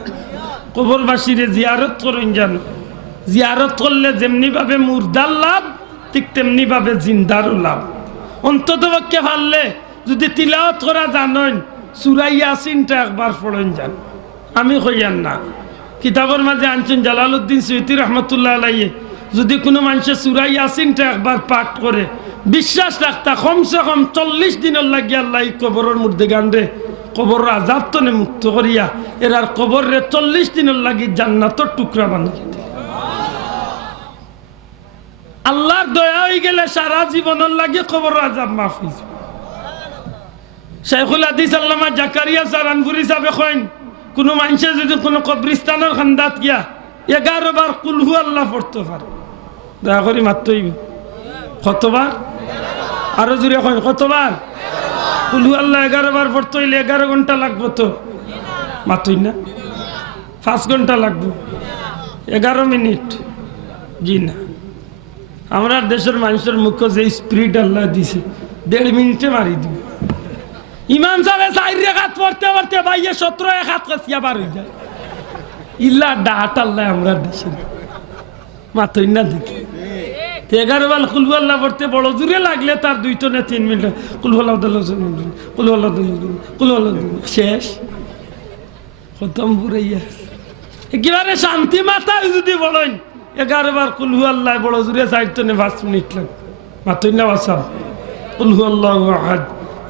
কবরবাসীরে জিয়ারত করেন জানো, জিয়ারত করলে যেমনি ভাবে মুর্দার লাভ ঠিক তেমনি ভাবে জিন্দারও লাভ। অন্তত পক্ষে পারলে যদি তিলাওয়াত করা জানেন সূরা ইয়াসিনটা একবার পড়েন যান। আমি কইয়ান না, কিতাবের মাঝে আনছেন জালালউদ্দিন সুয়ুতী রহমতুল্লাহ আলাইহি যদি কোনো মানুষের সূরা ইয়াসিনটা একবার পাঠ করে বিশ্বাস রাখতা কমসে কম 40 দিনের লাগিয়ে আল্লাহ কবরের মধ্যে গান্ডে কবর আযাব তনে মুক্ত করিয়া এর আর কবরে 40 দিনের লাগি জান্নাতের টুকরা বানিয়ে দেয়। আল্লাহর দয়া হয়ে গেলে সারা জীবনের লাগে কবর আযাব মাফ হয়ে যাবে। শাইখুল হাদিস আল্লামা জাকারিয়া সারানপুরি সাহেব কইন কোন মানুষে যদি কোনো কবরস্থানের খান্দাত গিয়া 11 বার কুল হু আল্লাহ পড়তে পারে, দয়া করে মাত্রই কতবার? আরো জোরে কইন কতবার? কুল হু আল্লাহ 11 বার পড়তে হইলে 11 ঘন্টা লাগবে তো মাত্রই না 5 ঘন্টা লাগবে 11 মিনিট। জি না, আমরা দেশের মানুষের মুখে যে স্পিরিট আল্লাহ দিছে 1.5 মিনিটে মারি দিব। ইমাম সাহেব 4 রাকাত পড়তে পড়তে ভাইয়ে 17 রাকাত কাছিয়া বার হয়ে যায়। ইল্লা ডাট আল্লাহ আমরা দেশে মাতই না দেখি 11 বার কুল হু আল্লাহ পড়তে বড় জোরে লাগলে তার 2 to 3 মিনিট কুল হু আল্লাহ কুল হু আল্লাহ কুল হু আল্লাহ শেষ খতম পুরাইয়া। একেবারে শান্তি মাথায় যদি বলেন 11 বার কুল হু আল্লাহ বড় জোরে 4 to 5 মিনিট লাগে মাতই না বাসা। কুল হু আল্লাহু আহাদ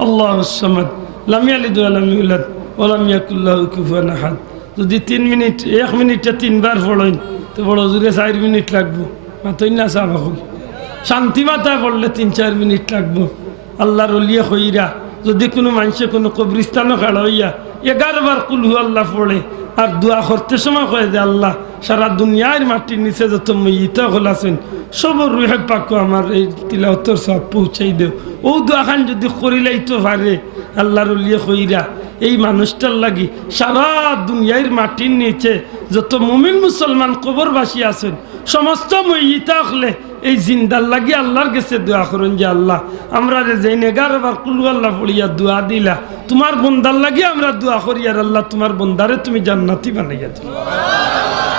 আল্লাহুস সামাদ লাম ইয়ালিদ ওয়া লাম ইউলাদ ওয়া লাম ইয়াকুল লাহু কুফুয়ান আহাদ যদি 3 মিনিট 1 মিনিটে 3 বার পড়েন তো বড় জোরে 4 মিনিট লাগবে মাতই না সাবা হল। শান্তি মাথায় পড়লে 3-4 মিনিট লাগবে। আল্লাহর ওলিয়া কইরা যদি কোনো মানুষে কোনো কবরস্থানে খাড়া হইয়া 11 বার কুল হু আল্লাহ পড়ে আর দোয়া করতে সময় কয়ে যে আল্লাহ সারা দুনিয়ার মাটির নিচে যত মইতা হল আছেন সবর রুহে পাক আমার এই তিলাওয়াতের সব পৌঁছাই দেও। ও দোয়া খান যদি করিলেই তো পারে আল্লাহর ওলিয়া কইরা এই মানুষটার লাগি সারা দুনিয়ার মাটির নিচে যত মুমিন মুসলমান কবরবাসী আছেন সমস্ত মইতা হলে এই জিন্দার লাগি আল্লাহর কাছে দোয়া করেন যে আল্লাহ আমরা যে 11 বার কুল হু আল্লাহ পড়িয়া দোয়া দিলা তোমার বন্দার লাগি আমরা দোয়া করি আর আল্লাহ তোমার বন্দারে তুমি জান্নাতি বানাইয়া দিও।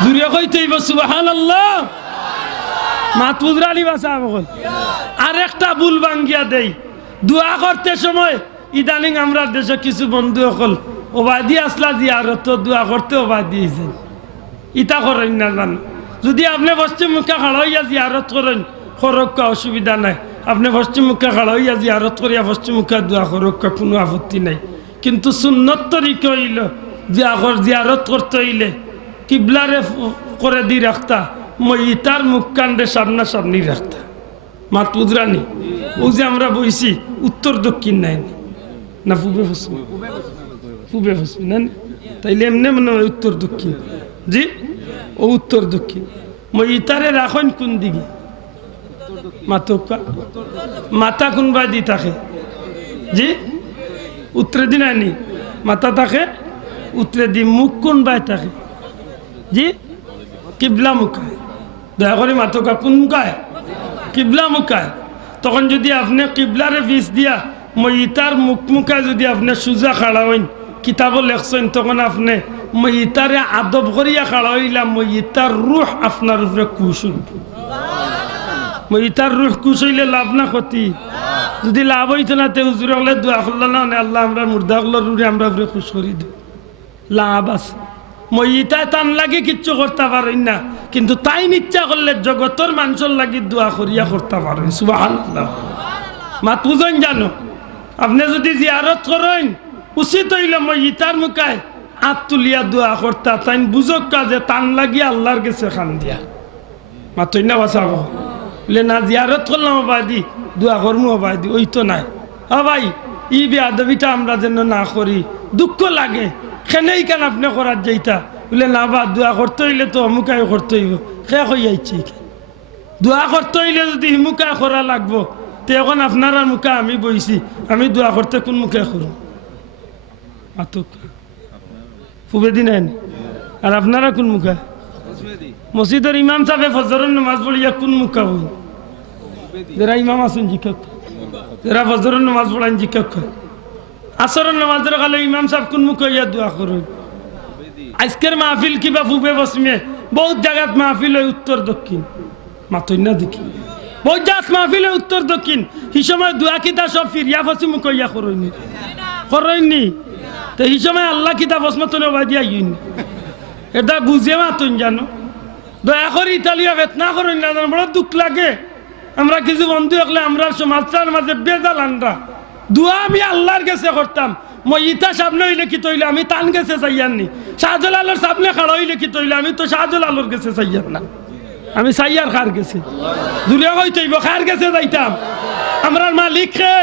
জুরিয়া কইতে হইব সুবহানাল্লাহ। মাহফুজুর আলী বাসা বল। আর একটা ভুল ভাঙ্গিয়া দেই, দোয়া করতে সময় ইদানিং আমরা দেশে কিছু বন্ধু সকল ওবাদি আসলা জিয়ারত দোয়া করতে ওবাদি হয়েছেন ইটা করেন না জানো। যদি আপনি পশ্চিম মুখে খাড়া হইয়া জিয়ারত করেন খরক্কা অসুবিধা নাই, আপনি পশ্চিম মুখে খাড়া হইয়া জিয়ারত করিয়া পশ্চিম মুখে দোয়া খরক্কা কোনো আপত্তি নাই। কিন্তু সুন্নত তরিকা হইল জিয়ারত করতে হইলে কিবলারে করে দি রাখতা মইতার মুখ কাণ্ডে সামনাসামনি রাখতা। মাতপুজরানি ও যে আমরা বইছি উত্তর দক্ষিণ নাই না পূবে পশ্চিম? পূবে পশ্চিম না তাইলে এমনি মনে হয় উত্তর দক্ষিণ। জি ও উত্তর দক্ষিণ। মইতারে রাখেন কোন দিকে? মাতকা মাথা কোন বাই দি থাকে? জি উত্তরে দিন আনি মাথা থাকে উত্তরে দি মুখ কোন বাই থাকে? জি কিবলা মুখায়। দয়া করে মাতকা কোন মুখায়? কিবলা মুখায়। তখন যদি আপনি কিবলারে পিছ দিয়া মইতার মুখ মুখায় যদি আপনি সোজা খাড়া হইন কিতাব লেখছেন তখন আপনি মইতারে আদব করিয়া খাড়া হইলাম মইতার রুহ আপনার উপরে খুশ হইব। মইতার রুহ খুশ হইলে লাভ না ক্ষতি? যদি লাভ হইতো না তে হুজুর হলে দোয়া করল না আল্লাহ আমরা মুর্দা হলোর রুড়ে আমরা উপরে খুশ করি দিই লাভ আছে মইতায় টান লাগে কিচ্ছু করতে পারেন না কিন্তু তাই ইচ্ছা করলে জগতর মানুষের লাগি দোয়া করিয়া করতে পারেন সুবহানাল্লাহ মাত বুঝেন জানো আপনি যদি জিয়ারত করেন উচিত হইলে মইতার মুখায় হাত তুলিয়া দোয়া করতা তাই বুঝক কাজে টান লাগিয়া আল্লাহর কাছে খান দিয়া মাতই না বাঁচাবো বলে না জিয়ারত করলাম বাদি দোয়া করমু বাদি ওই তো নাই ভাই ই বেয়াদবিটা আমরা যেন না করি দুঃখ লাগে খেনেই কেন আপনি করার যাইতা বলে না বা দোয়া করতে হইলে তো অমুকায় করতে হইব সে হইয়াইছে দোয়া করতে হইলে যদি হিমুকায় করা লাগবো তো এখন আপনার মুখে আমি বইছি আমি দোয়া করতে কোন মুখে করব আতক ফুবেদি নেন আর আপনারা কোন মুখে মসজিদের ইমাম সাহেব ফজরের নামাজ পড়িয়া কোন মুখা বই যারা ইমাম আছেন জিজ্ঞাক যারা ফজরের নামাজ পড়ান জিজ্ঞাক আসরের নামাজের কালে ইমাম সাহেব কোন মুখে ইয়া দোয়া করুন আজকের মাহফিল কিবা ফুবে বসমে বহুত জায়গাত মাহফিল হয় উত্তর দক্ষিণ মাতই না দেখি বহুত জাত মাহফিল হয় উত্তর দক্ষিণ সেই সময় দোয়া কিতা সব ফিরিয়া ফসি মুখ ইয়া করইনি করইনি তো এই সময় আল্লাহ কিতা ফসমত নবাই দিয়া ইউনি এটা বুঝে মাতুন জানো দয়া করে ইতালিয়া বেতনা করেন না বড় দুঃখ লাগে আমরা কিছু বন্ধু হলে আমরা সমাজটার মাঝে বেজাল আনরা দোয়া আমি আল্লাহর কাছে করতাম মই ইতা সামনে হইলে কি তৈলে আমি তান গেছে চাইয়াননি শাহজালালের সামনে খাড়া হইলে কি তৈলে আমি তো শাহজালালের গেছে চাইয়ার না আমি চাইয়ার খার গেছে জুলিয়া কই তৈব খার গেছে যাইতাম আমরা মালিক খে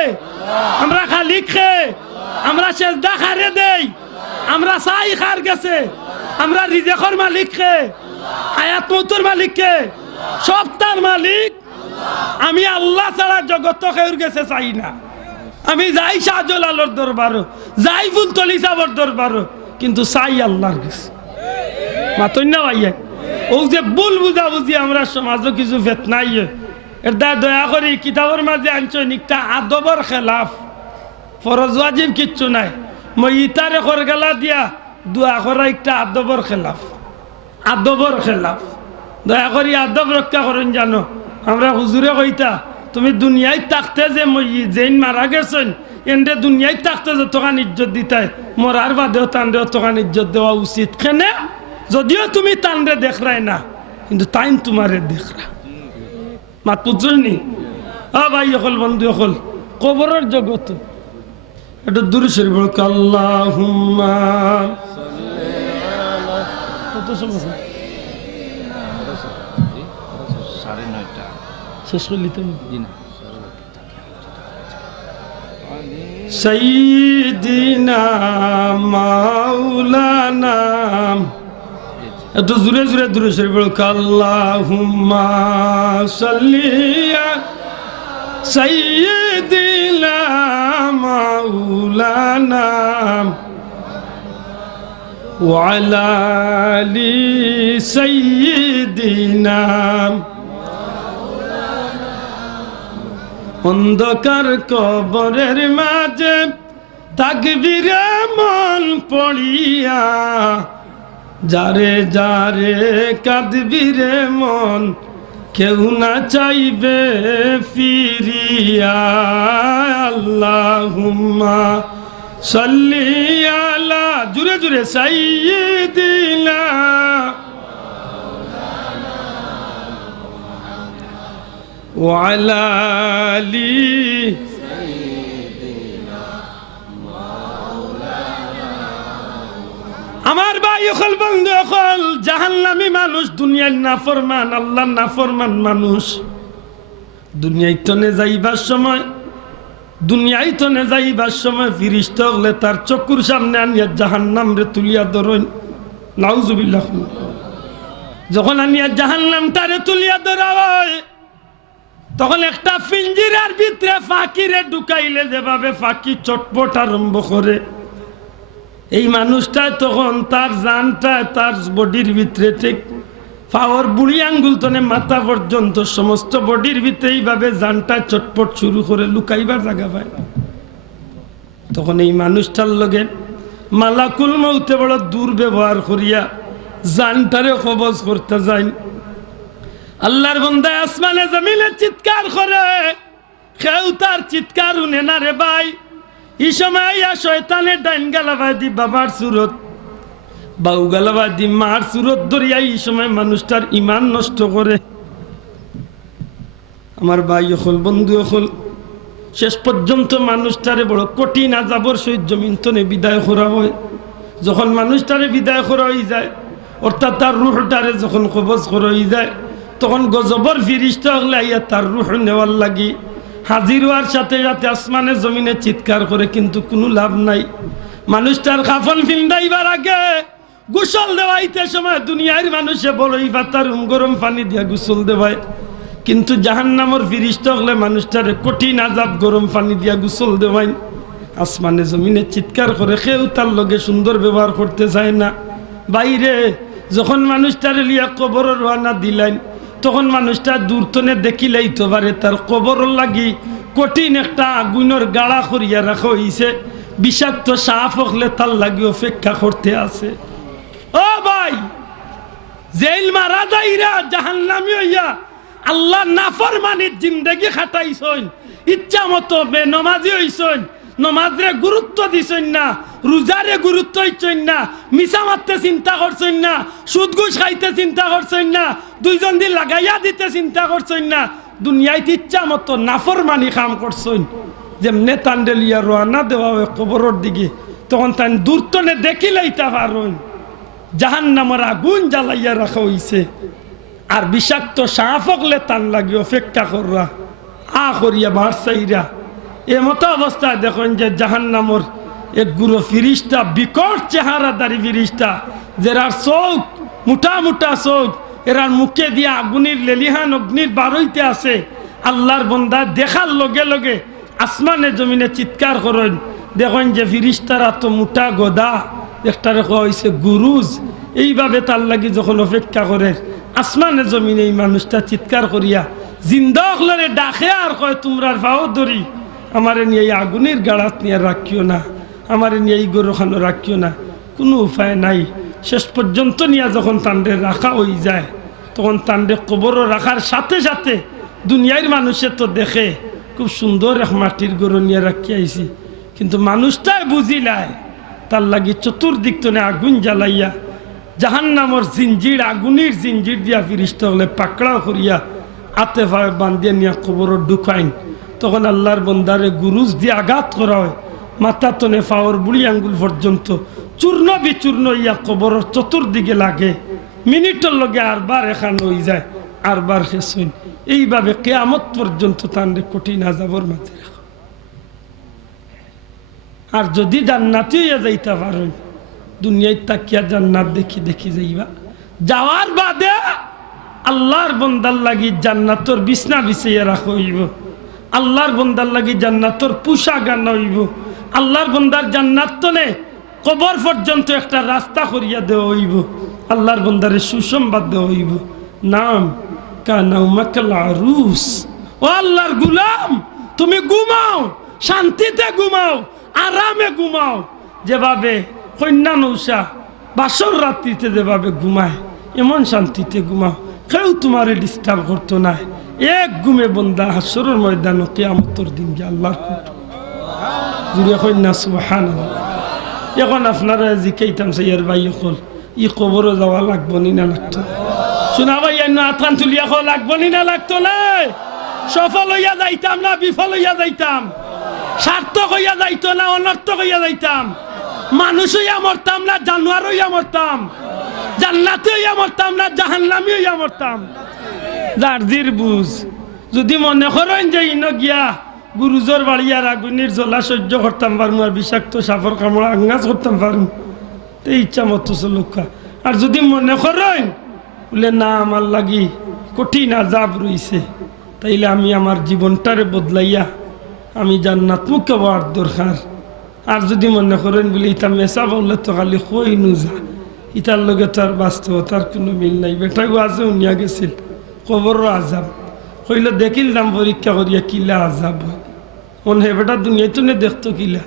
আমরা খালিক খে আমরা সেজদা খারে দেই আমরা চাই খার গেছে আমরা রিজেকর মালিক খে আয়াত মৌতের মালিক কে সব তার মালিক আমি আল্লাহ ছাড়া জগৎ কেউর গেছে চাই না আমি যাই শাহজালালের দরবারও যাই ফুলতলি সাবর দরবারও কিন্তু চাই আল্লাহর কাছে মাতই না ভাইয়া ও যে ভুল বুঝা বুঝি আমরা সমাজও কিছু ফেতনাই এটা দয়া করে কিতাবের মাঝে আনছো নিকটা আদবর খেলাফ ফরজ ওয়াজিব কিচ্ছু নাই মই ইতারে কর গেলা দিয়া দোয়া করা একটা আদবর খেলাফ আদবর খেলাফ দয়া করি আদব রক্ষা করেন জানো আমরা হুজুরে কইতা তুমি দুনিয়ায় থাকতে যে মই যেইন মারা গেছেন এন্ডে দুনিয়ায় থাকতে যতখান ইজ্জত দিতাই মরার বাদেও তান্ডে অতখান ইজ্জত দেওয়া উচিত কেনে যদিও তুমি তান্ডে দেখরাই না কিন্তু টাইম তোমারে দেখরা মাত বুঝলি ভাই অকল বন্ধু অকল কবরের জগত এটা দূর শরীফ আল্লাহুম্মা কত সময় শেষ করলি তো সাইয়্যিদিনা মাওলানা একটু জোরে জোরে দূরে শরীফ আল্লাহুম্মা সাল্লি সাইয়্যিদিনা মাওলানা ওয়া আলা আলি সাইয়্যিদিনা অন্ধকার কবরের মাঝে তাকবীরে মন পড়িয়া যারে যারে কাঁদবিরে মন কেউ না চাইবে ফিরিয়া আল্লাহুম্মা সাল্লি আলা জুরে জুরে সাইয়্যিদিনা ওয়া আলা আলি আমার ভাই অকল বন্ধু অকল জাহান্নামী মানুষ দুনিয়ার নাফরমান আল্লাহর নাফরমান মানুষ দুনিয়ায় তনে যাইবার সময় ফিরিস্তা হলে তার চক্ষুর সামনে আনিয়া জাহান্নাম রে তুলিয়া ধরেন নাউজুবিল্লাহ যখন আনিয়া জাহান্নাম তারে তুলিয়া ধরা হয় তখন একটা পিঞ্জিরার ভিতরে ফাঁকিরে ঢুকাইলে যেভাবে ফাঁকি চটপট আরম্ভ করে এই মানুষটা তখন তার জানটা তার বডির ভিতরে ঠিক পাওয়ার বুড়ি আঙ্গুল তনে মাথা পর্যন্ত সমস্ত বডির ভিতরে এইভাবে জানটা চটপট শুরু করে লুকাইবার জায়গা পায় তখন এই মানুষটার লগে মালাকুল মউতে বড় দুর্ব্যবহার করিয়া জানটারে কবজ করতে যায় আল্লাহর বান্দা আসমানে জমিনে চিৎকার করে কেউ তার চিৎকার উনে না রে ভাই। এই সময় শয়তানের ডাইন গালাবাই দি বাবার সুরত, বাউ গালাবাই দি মার সুরত ধরিয়া এই সময় মানুষটার ইমান নষ্ট করে। আমার ভাই হল, বন্ধু হল, শেষ পর্যন্ত মানুষটারে বড় কঠিন আযাবর সহিত জমিন তনে বিদায় করা হয়। যখন মানুষটারে বিদায় করা হয়ে যায়, অর্থাৎ তার রুহটারে যখন কবজ করা হয়ে যায়, তখন গজবর ফিরিস্তা হলে আইয়া তার রুহ নেওয়ার লাগি হাজির হওয়ার সাথে সাথে আসমানে জমিনে চিৎকার করে, কিন্তু কোনো লাভ নাই। মানুষটার কাফন ফিন্দাইবার আগে গোসল দেওয়াইতে সময় দুনিয়ার মানুষে বড়ই পাতার গরম পানি দিয়া গোসল দেওয়ায়, কিন্তু জাহান্নামর ফিরিস্তা হলে মানুষটারে কঠিন আযাব গরম পানি দিয়া গোসল দেওয়াই। আসমানে জমিনে চিৎকার করে, কেউ তার লগে সুন্দর ব্যবহার করতে চায় না। বাইরে যখন মানুষটারে লিয়া কবর রওনা দিলেন, তখন মানুষটা দূরতনে দেখিলেই তো পারে তার কবর লাগি কঠিন একটা আগুনের গাড়া করিয়া রাখা হইছে, বিষাক্ত সাপ হলে তার লাগি অপেক্ষা করতে আছে। ও ভাই, জেল মারা যাইরা জাহান্নামী হইয়া আল্লাহ নাফরমানির জিন্দেগি খাটাইছেন, ইচ্ছা মতো বেনমাজি হইছেন, নমাজরে গুরুত্ব দিছেন না, রোজারে গুরুত্ব দিচ্ছেন না, মিছা মারতে চিন্তা করছেন না, সুদ ঘুষ খাইতে চিন্তা করছেন না, দুইজন দিন লাগাইয়া দিতে চিন্তা করছেন না, দুনিয়ায় ইচ্ছা মতো নাফরমানি কাম করছেন। যেমনে তান্ডে লিয়া রওনা দেওয়া হয় কবরের দিকে, তখন তান দূরতনে দেখিলেই তা পারেন জাহান্নামের আগুন জ্বালাইয়া রাখা হইছে, আর বিষাক্ত সাপ হলে তান লাগি অপেক্ষা কররা আ করিয়া মারসাইরা। এমতো অবস্থায় দেখুন যে জাহান্নামর এক গুরু ফিরিস্তা, বিকট চেহারাদারি ফিরিস্তা, যার চোখ মুঠা মুঠা চোখ, এরার মুখে দিয়া আগুনের লেলিহান অগ্নির বারইতে আছে। আল্লাহর বন্দা দেখার লগে লগে আসমানে জমিনে চিৎকার করেন, দেখুন যে ফিরিস্তারা তো মুঠা গদা, একটা রেখা হয়েছে গুরুজ। এইভাবে তার লাগি যখন অপেক্ষা করে আসমানে জমিনে এই মানুষটা চিৎকার করিয়া জিন্দা হলরে ডাকে আর কয়, তোমরা ভাও ধরি আমারে নিয়ে এই আগুনের গাড়াত নিয়ে রাখিও না, আমারে নিয়ে এই গরুখানো রাখিও না। কোনো উপায় নাই। শেষ পর্যন্ত নিয়ে যখন তান্ডে রাখা হয়ে যায়, তখন তান্ডে কবরও রাখার সাথে সাথে দুনিয়ার মানুষে তো দেখে খুব সুন্দর এক মাটির গরু নিয়ে রাখি আইছি, কিন্তু মানুষটাই বুঝিলায় তার লাগি চতুর্দিক তনে আগুন জ্বালাইয়া জাহান্নামর জিঞ্জির, আগুনের জিঞ্জির দিয়া ফিরিস্তা হলে পাকড়াও করিয়া আতে ভাবে বান্ধিয়া নিয়ে কবর ঢুকাইন। তখন আল্লাহর বন্দারে গুরুজ দিয়ে আঘাত করা হয়, মাথা তনে ফাওয়ার বুড়ি আঙ্গুল পর্যন্ত চূর্ণ বিচূর্ণ ইয়া কবর চতুর্দিকে লাগে। মিনিটের লগে আরবার এখানে হয়ে যায়, আরবার শেষ হইন। এইভাবে কিয়ামত পর্যন্ত তান্ডে কঠিন আযাবর মাঝে রাখো। আর যদি জান্নাতি হইয়া যাইতে পারেন, দুনিয়ায় তাকিয়া জান্নাত দেখি দেখি যাইবা, যাওয়ার বাদে আল্লাহর বন্দার লাগি জান্নাতর বিছনা বিছাইয়া রাখা হইব, আল্লাহর বন্দার লাগি জান্নাতর পোশাক আনা হইব, আল্লাহর বন্দার জান্নাত তনে কবর পর্যন্ত একটা রাস্তা করিয়া দেওয়া হইব, আল্লাহর বন্দারে সুসংবাদ দেওয়া হইব। নাম কানাউমাকাল আরুস। ও আল্লাহর গুলাম, তুমি ঘুমাও, শান্তিতে ঘুমাও, আরামে ঘুমাও। যেভাবে কন্যা নৌসা বাসর রাত্রিতে যেভাবে ঘুমায়, এমন শান্তিতে ঘুমাও, কেউ তোমারে ডিস্টার্ব করতো না। এক ঘুমে বন্দা হাসরের ময়দানে কিয়ামতের দিন গিয়ে আল্লাহর কোট জুড়ে কন্যা সুবহানাল্লাহ। এখন আপনারা জিকাইতাম সাইয়ার ভাই হল, ই কবরও যাওয়া লাগবো নি না লাগতো? শোনা ভাই আথান তুলিয়া কো লাগবো নি না লাগতো না? সফল হইয়া যাইতাম না বিফল হইয়া যাইতাম? সার্থক হইয়া যাইতো না অনর্থক হইয়া যাইতাম? মানুষ হইয়া মরতাম না জানোয়ার হইয়া মরতাম? জান্নাতে হইয়া মরতাম না জাহান্নামী হইয়া মরতাম? জার্জির বুঝ। যদি মনে করেন যে ইন গিয়া গুরুজোর বাড়িয়ার আগুনের জ্বলা সহ্য করতাম পারমু, আর বিষাক্ত সাপর কামড়া আঙ্গাজ করতাম পারমু, তো ইচ্ছা মতো চলুকা। আর যদি মনে করেন বলে না আমার লাগি কঠিন আযাব রইছে, তাইলে আমি আমার জীবনটারে বদলাইয়া আমি জান্নাত মুখে হওয়ার দরকার। আর যদি মনে করেন বলে ইটা মেসা বললে তো খালি কই নুজা, ইটার লগে তো আর বাস্তবতার কোনো মিল নাই। বেটাগো আজও উনিয়া গেছিল কবরও আযাব, কইল দেখিল দাম পরীক্ষা করিয়া কিলা আযাব হয়। মনে হয় বেটা দুনিয়ায় তো নে দেখতো কিলা।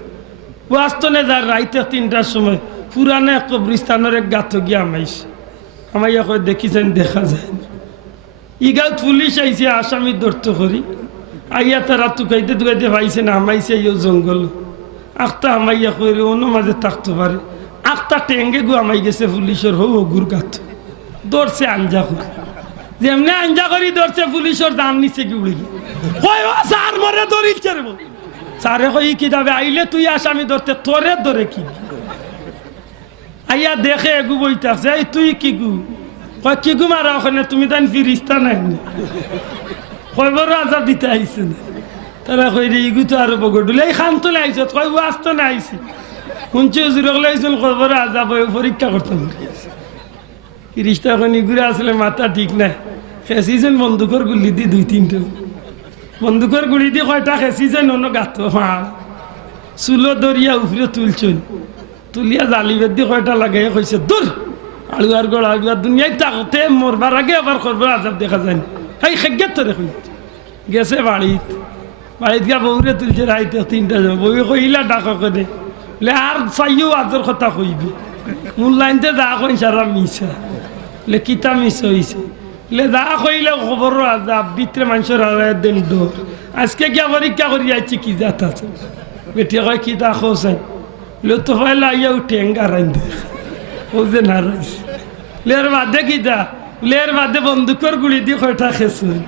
ও আসতো নে যার রাইতে 3টার সময় পুরানা কবরিস্তানের এক গাঁথ গিয়া আমাইছে, আমাইয়া কয় দেখিছেন? দেখা যায় না। ইগাল পুলিশ আইছে আসামি ধরতে করি, আইয়া তারা তুকাইতে তুকাইতে পাইছে না হামাইছে এই জঙ্গল আখতা হামাইয়া কইরে অন্য মাঝে থাকতে পারে আখতা টেঙ্গে গু হামাই গেছে পুলিশের হৌ গুর গাত দৌড়ছে আঞ্জা করে যেমনি আঞ্জা করি দৌড়ছে পুলিশের দাম নিচে কি উড়ে গিয়ে স্যার মরে দৌড়িচ্ছে রে স্যারে কই কি যাবে আইলে তুই আসামি ধরতে তোরে ধরে কি আইয়া দেখে এগু বইতাছে এই তুই কি গু কয় কি গু মারা ওখানে তুমি তাই ফিরিস্তা নাই কয় বড় আজাব দিতে আইছে না তারা কই রে ইগু তো আরো বগডুলে এই খান তোলে আইছত কয় ওয়াস্ত না আইছি শুনছি হুজুরক লাইছেন কয় বড় আজাব পরীক্ষা করতাম ফিরিস্তা ওখানে ঘুরে আসলে মাথা ঠিক নাই খেসিছেন বন্দুকের গুলি দি 2-3টা বন্দুকের গুলি দিয়ে কয়টা খেসিছেন অন্য গাত চুলো দরিয়া উফরে তুলছেন তুলিয়া জালিবের দিয়ে কয়টা লাগাই কইছে দূর আলুয়ার গড় আলুয়ার দুনিয়ায় থাকতে মরবার আগে আবার করবো আজাব দেখা যায় এই খেগে তোরে কই গেছে বাড়িত গিয়া বউরে তুলছে রাইতে 3টা বউ কইলা ডাকা করে লে আর চাইও আজর কথা কইবে মূল লাইনতে যা কই সারা মিশা লে কিতা মিস হইছে লে যা কইলে খবর আজাব ভিতরে মানুষের হারায় দেন ডর আজকে গিয়া পরীক্ষা করি যাচ্ছি কি জাত আছে বেটি কয় কি তা খোঁজেন লে তো ফাইলা ইয়া টেঙ্গা রাইন্দে ও যে নারাইছে লের বাদে কিতা লের বাদে বন্দুকের গুলি দিয়ে কয়টা খেয়েছেন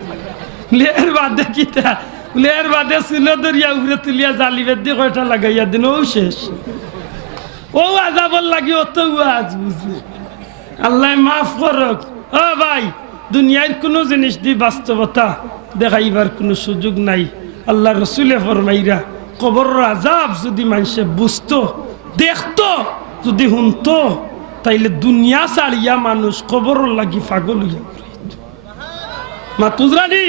লের বাদে কিতা লের বাদে চুলো দরিয়া উপরে তুলিয়া জালিবের দিয়ে কয়টা লাগাইয়া দিন ও শেষ ও আজাবর লাগি অত আজ বুঝি আল্লাহ মাফ করক ও ভাই দুনিয়ার কোনো জিনিস দিয়ে বাস্তবতা দেখাইবার কোনো সুযোগ নাই আল্লাহ রসুলে ফরমাইরা কবর আজাব যদি মানুষে বুঝতো দেখতো যদি শুনতো তাইলে দুনিয়া ছাড়িয়া মানুষ কবর লাগি পাগল হইয়া মাতুজরানি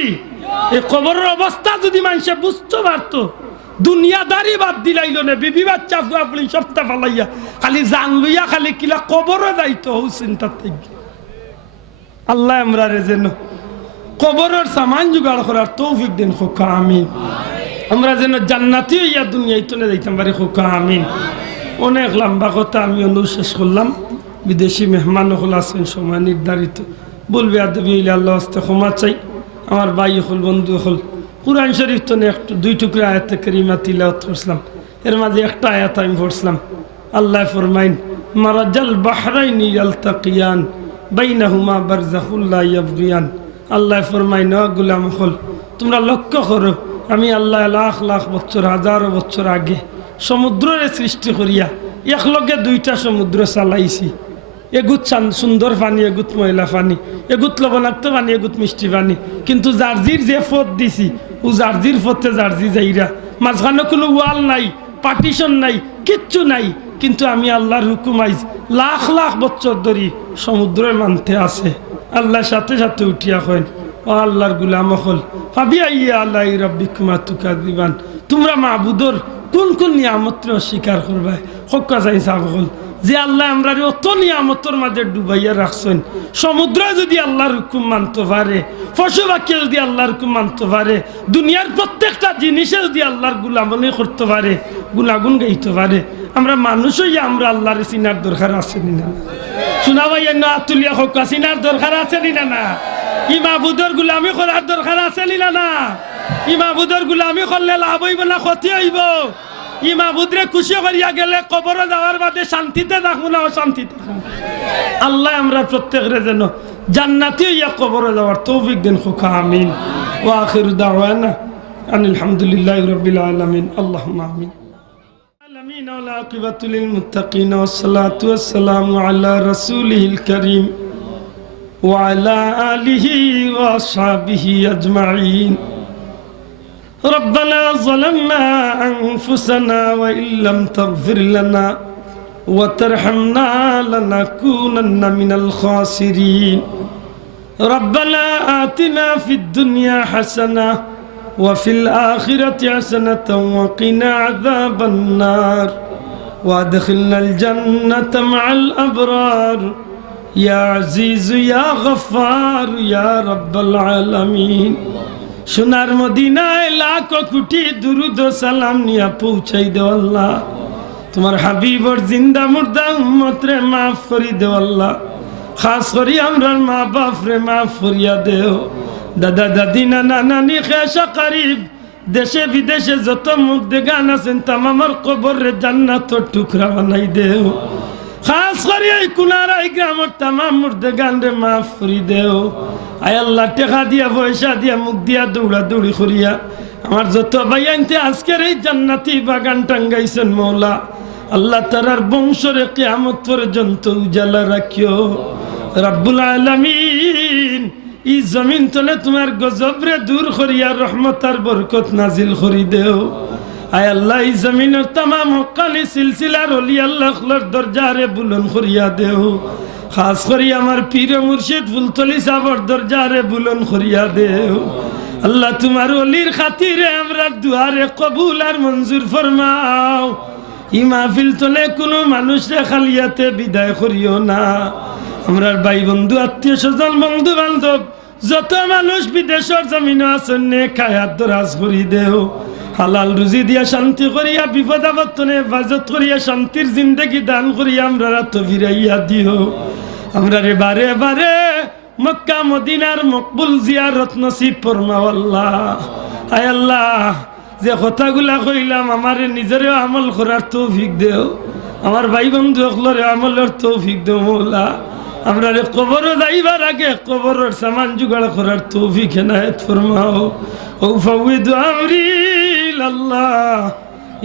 এই কবরের অবস্থা যদি মানুষে বুঝতে পারতো দুনিয়াদারি বাদ দিলাইল না বিবি বাচ্চা ফুয়া ফুলি সবটা ফালাইয়া খালি জান লইয়া খালি কিলা কবরে যাইতো ও চিন্তা থেকে আল্লাহ আমরা রে যেন কবরের সামান জোগাড় করার তৌফিক দেন খোকা আমিন আমরা যেন জান্নাতি হইয়া দুনিয়ায় তুলে যাইতাম পারি খোকা আমিন অনেক লম্বা কথা আমি অনুশেষ করলাম বিদেশি মেহমান হল আছেন সময় নির্ধারিত বলবে আদবি হইলে আল্লাহ আস্তে ক্ষমা চাই আমার ভাই হল বন্ধু হল কুরআন শরীফ তো একটু 2 টুকরা আয়াতে কারিমা তিলাওয়াত করছিলাম এর মাঝে একটা আয়াত আমি পড়ছিলাম আল্লাহ ফরমাইন মারাজাল বাহরাইনি ইয়ালতাকিয়ান বাইনাহুমা বারযাখুল লা ইয়াবগিয়ান আল্লাহ ফরমাইন ও গোলাম হল তোমরা লক্ষ্য করো আমি আল্লাহ লাখ লাখ বছর হাজারো বছর আগে সমুদ্রের সৃষ্টি করিয়া একলগে 2টা সমুদ্র চালাইছি এগুত সুন্দর পানি এগুত ময়লা পানি এগুত লবণাক্ত পানি এগুত মিষ্টি পানি কিন্তু জার্জির যে পথ দিছি ও জার্জির পথে জার্জি যাইরা মাঝখানে কোনো ওয়াল নাই পার্টিশন নাই কিচ্ছু নাই কিন্তু আমি আল্লাহর হুকুম আইজ লাখ লাখ বছর ধরে সমুদ্রের মানতে আছে আল্লাহর সাথে সাথে উঠিয়া কইন ও আল্লাহর গুলাম হল ভাবি আইয়া আল্লাহ রাব্বিকুমা তুকাযিবান তোমরা মাবুদর কোন কোন নিয়ামতরে অস্বীকার করবা হক্কা চাই সাবল যে আল্লাহ আমরা অত নিয়ামতর মাঝে ডুবাইয়া রাখছেন সমুদ্র যদি আল্লাহর হুকুম মানতে পারে পশু পাখি যদি আল্লাহর হুকুম মানতে পারে দুনিয়ার প্রত্যেকটা জিনিসে যদি আল্লাহর গুলামনি করতে পারে গুণাগুণ গাইতে পারে আমরা মানুষ হইয়া আমরা আল্লাহর চিনার দরকার আছে না শোনা ভাইয়া না তুলিয়া হক্কা চিনার দরকার আছে না ইমাবুদের গুলামি করার দরকার আছে না ইমাবুদের গুলামি করলে লাভ হইব না ক্ষতি হইব ইমাবুদরে খুশি করিয়া গেলে কবরে যাওয়ার বাদে শান্তিতে থাকবো না অশান্তিতে আল্লাহ আমরা প্রত্যেকরে যেন জান্নাতি হইয়া কবরে যাওয়ার তৌফিক দেন খোকা আমিন ওয়া আখিরু দাওয়ানা আনিল হামদুলিল্লাহি রাব্বিল আলামিন আল্লাহুম্মা আমিন আলামিন ওয়া আকিবাতুল লিল মুত্তাকিন ওয়াস সালাতু ওয়াস সালামু আলা রাসূলিল কারীম ওয়া আলা আলিহি ওয়া আসহাবিহি আজমাইন ربنا ظلمنا أنفسنا وإن لم تغفر لنا وترحمنا لنكونن من الخاسرين ربنا آتنا في الدنيا حسنة وفي الآخرة حسنة وقنا عذاب النار وادخلنا الجنة مع الأبرار يا عزيز يا غفار يا رب العالمين সোনার মদিনায় লাখ কোটি দুরুদ ও সালাম নিয়ে পৌঁছাই দেও আল্লাহ তোমার হাবিবর জিন্দা মুর্দা উম্মত রে মাফ করি দেও আল্লাহ খাস করি আমরার মা বাপ রে মাফ করিয়া দেও দাদা দাদি নানা নানি খেসা করিব দেশে বিদেশে যত মুর্দে গান আছেন তামামার কবরে জান্নাতর টুকরা বানাই দেও খাস করে এই কুনারাই গ্রামের তামাম মুর্দে গান রে মাফ করি দেও আয় আল্লাহ টেকা দিয়া পয়সা দিয়া মুখ দিয়া দৌড়া দৌড়ি করিয়া আমার যত ভাই আনতে আজকের এই জান্নাতি বাগান টাঙ্গাইছেন মৌলা আল্লাহ তারার বংশরে কিয়ামত পর্যন্ত উজালা রাখিও রব্বুল আলামিন এই জমিন তলে তোমার গজবরে দূর করিয়া রহমত আর বরকত নাজিল করি দেও আয় আল্লাহ এই জমিনের तमाम হক্কানি সিলসিলার ওলি আল্লাহর দরজারে বুলন্দ করিয়া দেও খাস করি আমার পীর মুর্শিদ ফুলতলি সাবর দরজারে বুলন্দ করিয়া দেও আল্লাহ তোমার ওলির খাতিরে আমরা দুয়ারে কবুল আর মঞ্জুর ফরমাও ই মাহফিল তলে কোনো মানুষরে খালিয়াতে বিদায় করিও না আমরার ভাই বন্ধু আত্মীয় স্বজন বন্ধু বান্ধব যত মানুষ বিদেশের জমিন আছেন নেক হায়াত দরাজ করি দেও হালাল রুজি দিয়া শান্তি করিয়া বিপদ আপদে হেফাজত করিয়া শান্তির জিন্দগি দান করিয়া আমরা তো ফিরাইয়া দিও আমরা রে বারে বারে মক্কা মদিনার মকবুল জিয়ারত নসিব ফরমাও আল্লাহ আয় আল্লাহ যে কথাগুলা কইলাম আমার নিজেরও আমল করার তৌফিক দেও আমার ভাই বন্ধু সকলের আমলের তৌফিক দেও মৌলা আমরা রে কবর যাইবার আগে কবরের সামান জোগাড় করার তৌফিক এনায়েত ফরমাও ও ফাউইদু আমরি ইলাল্লাহ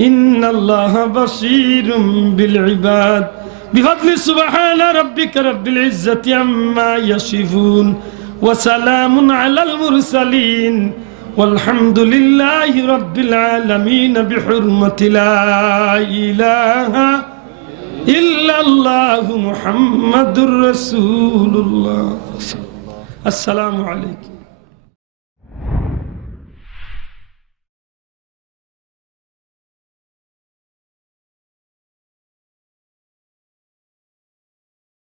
ইন্নাল্লাহা বাসীরুম বিল ইবাদ বিফadli সুবহান রাব্বিকা রাব্বিল ইজ্জাতি আম্মা ইয়াসিফুন ওয়া সালামুন আলাল মুরসালিন والحمد لله رب العالمين بحرمة لا إله إلا الله محمد رسول الله السلام عليكم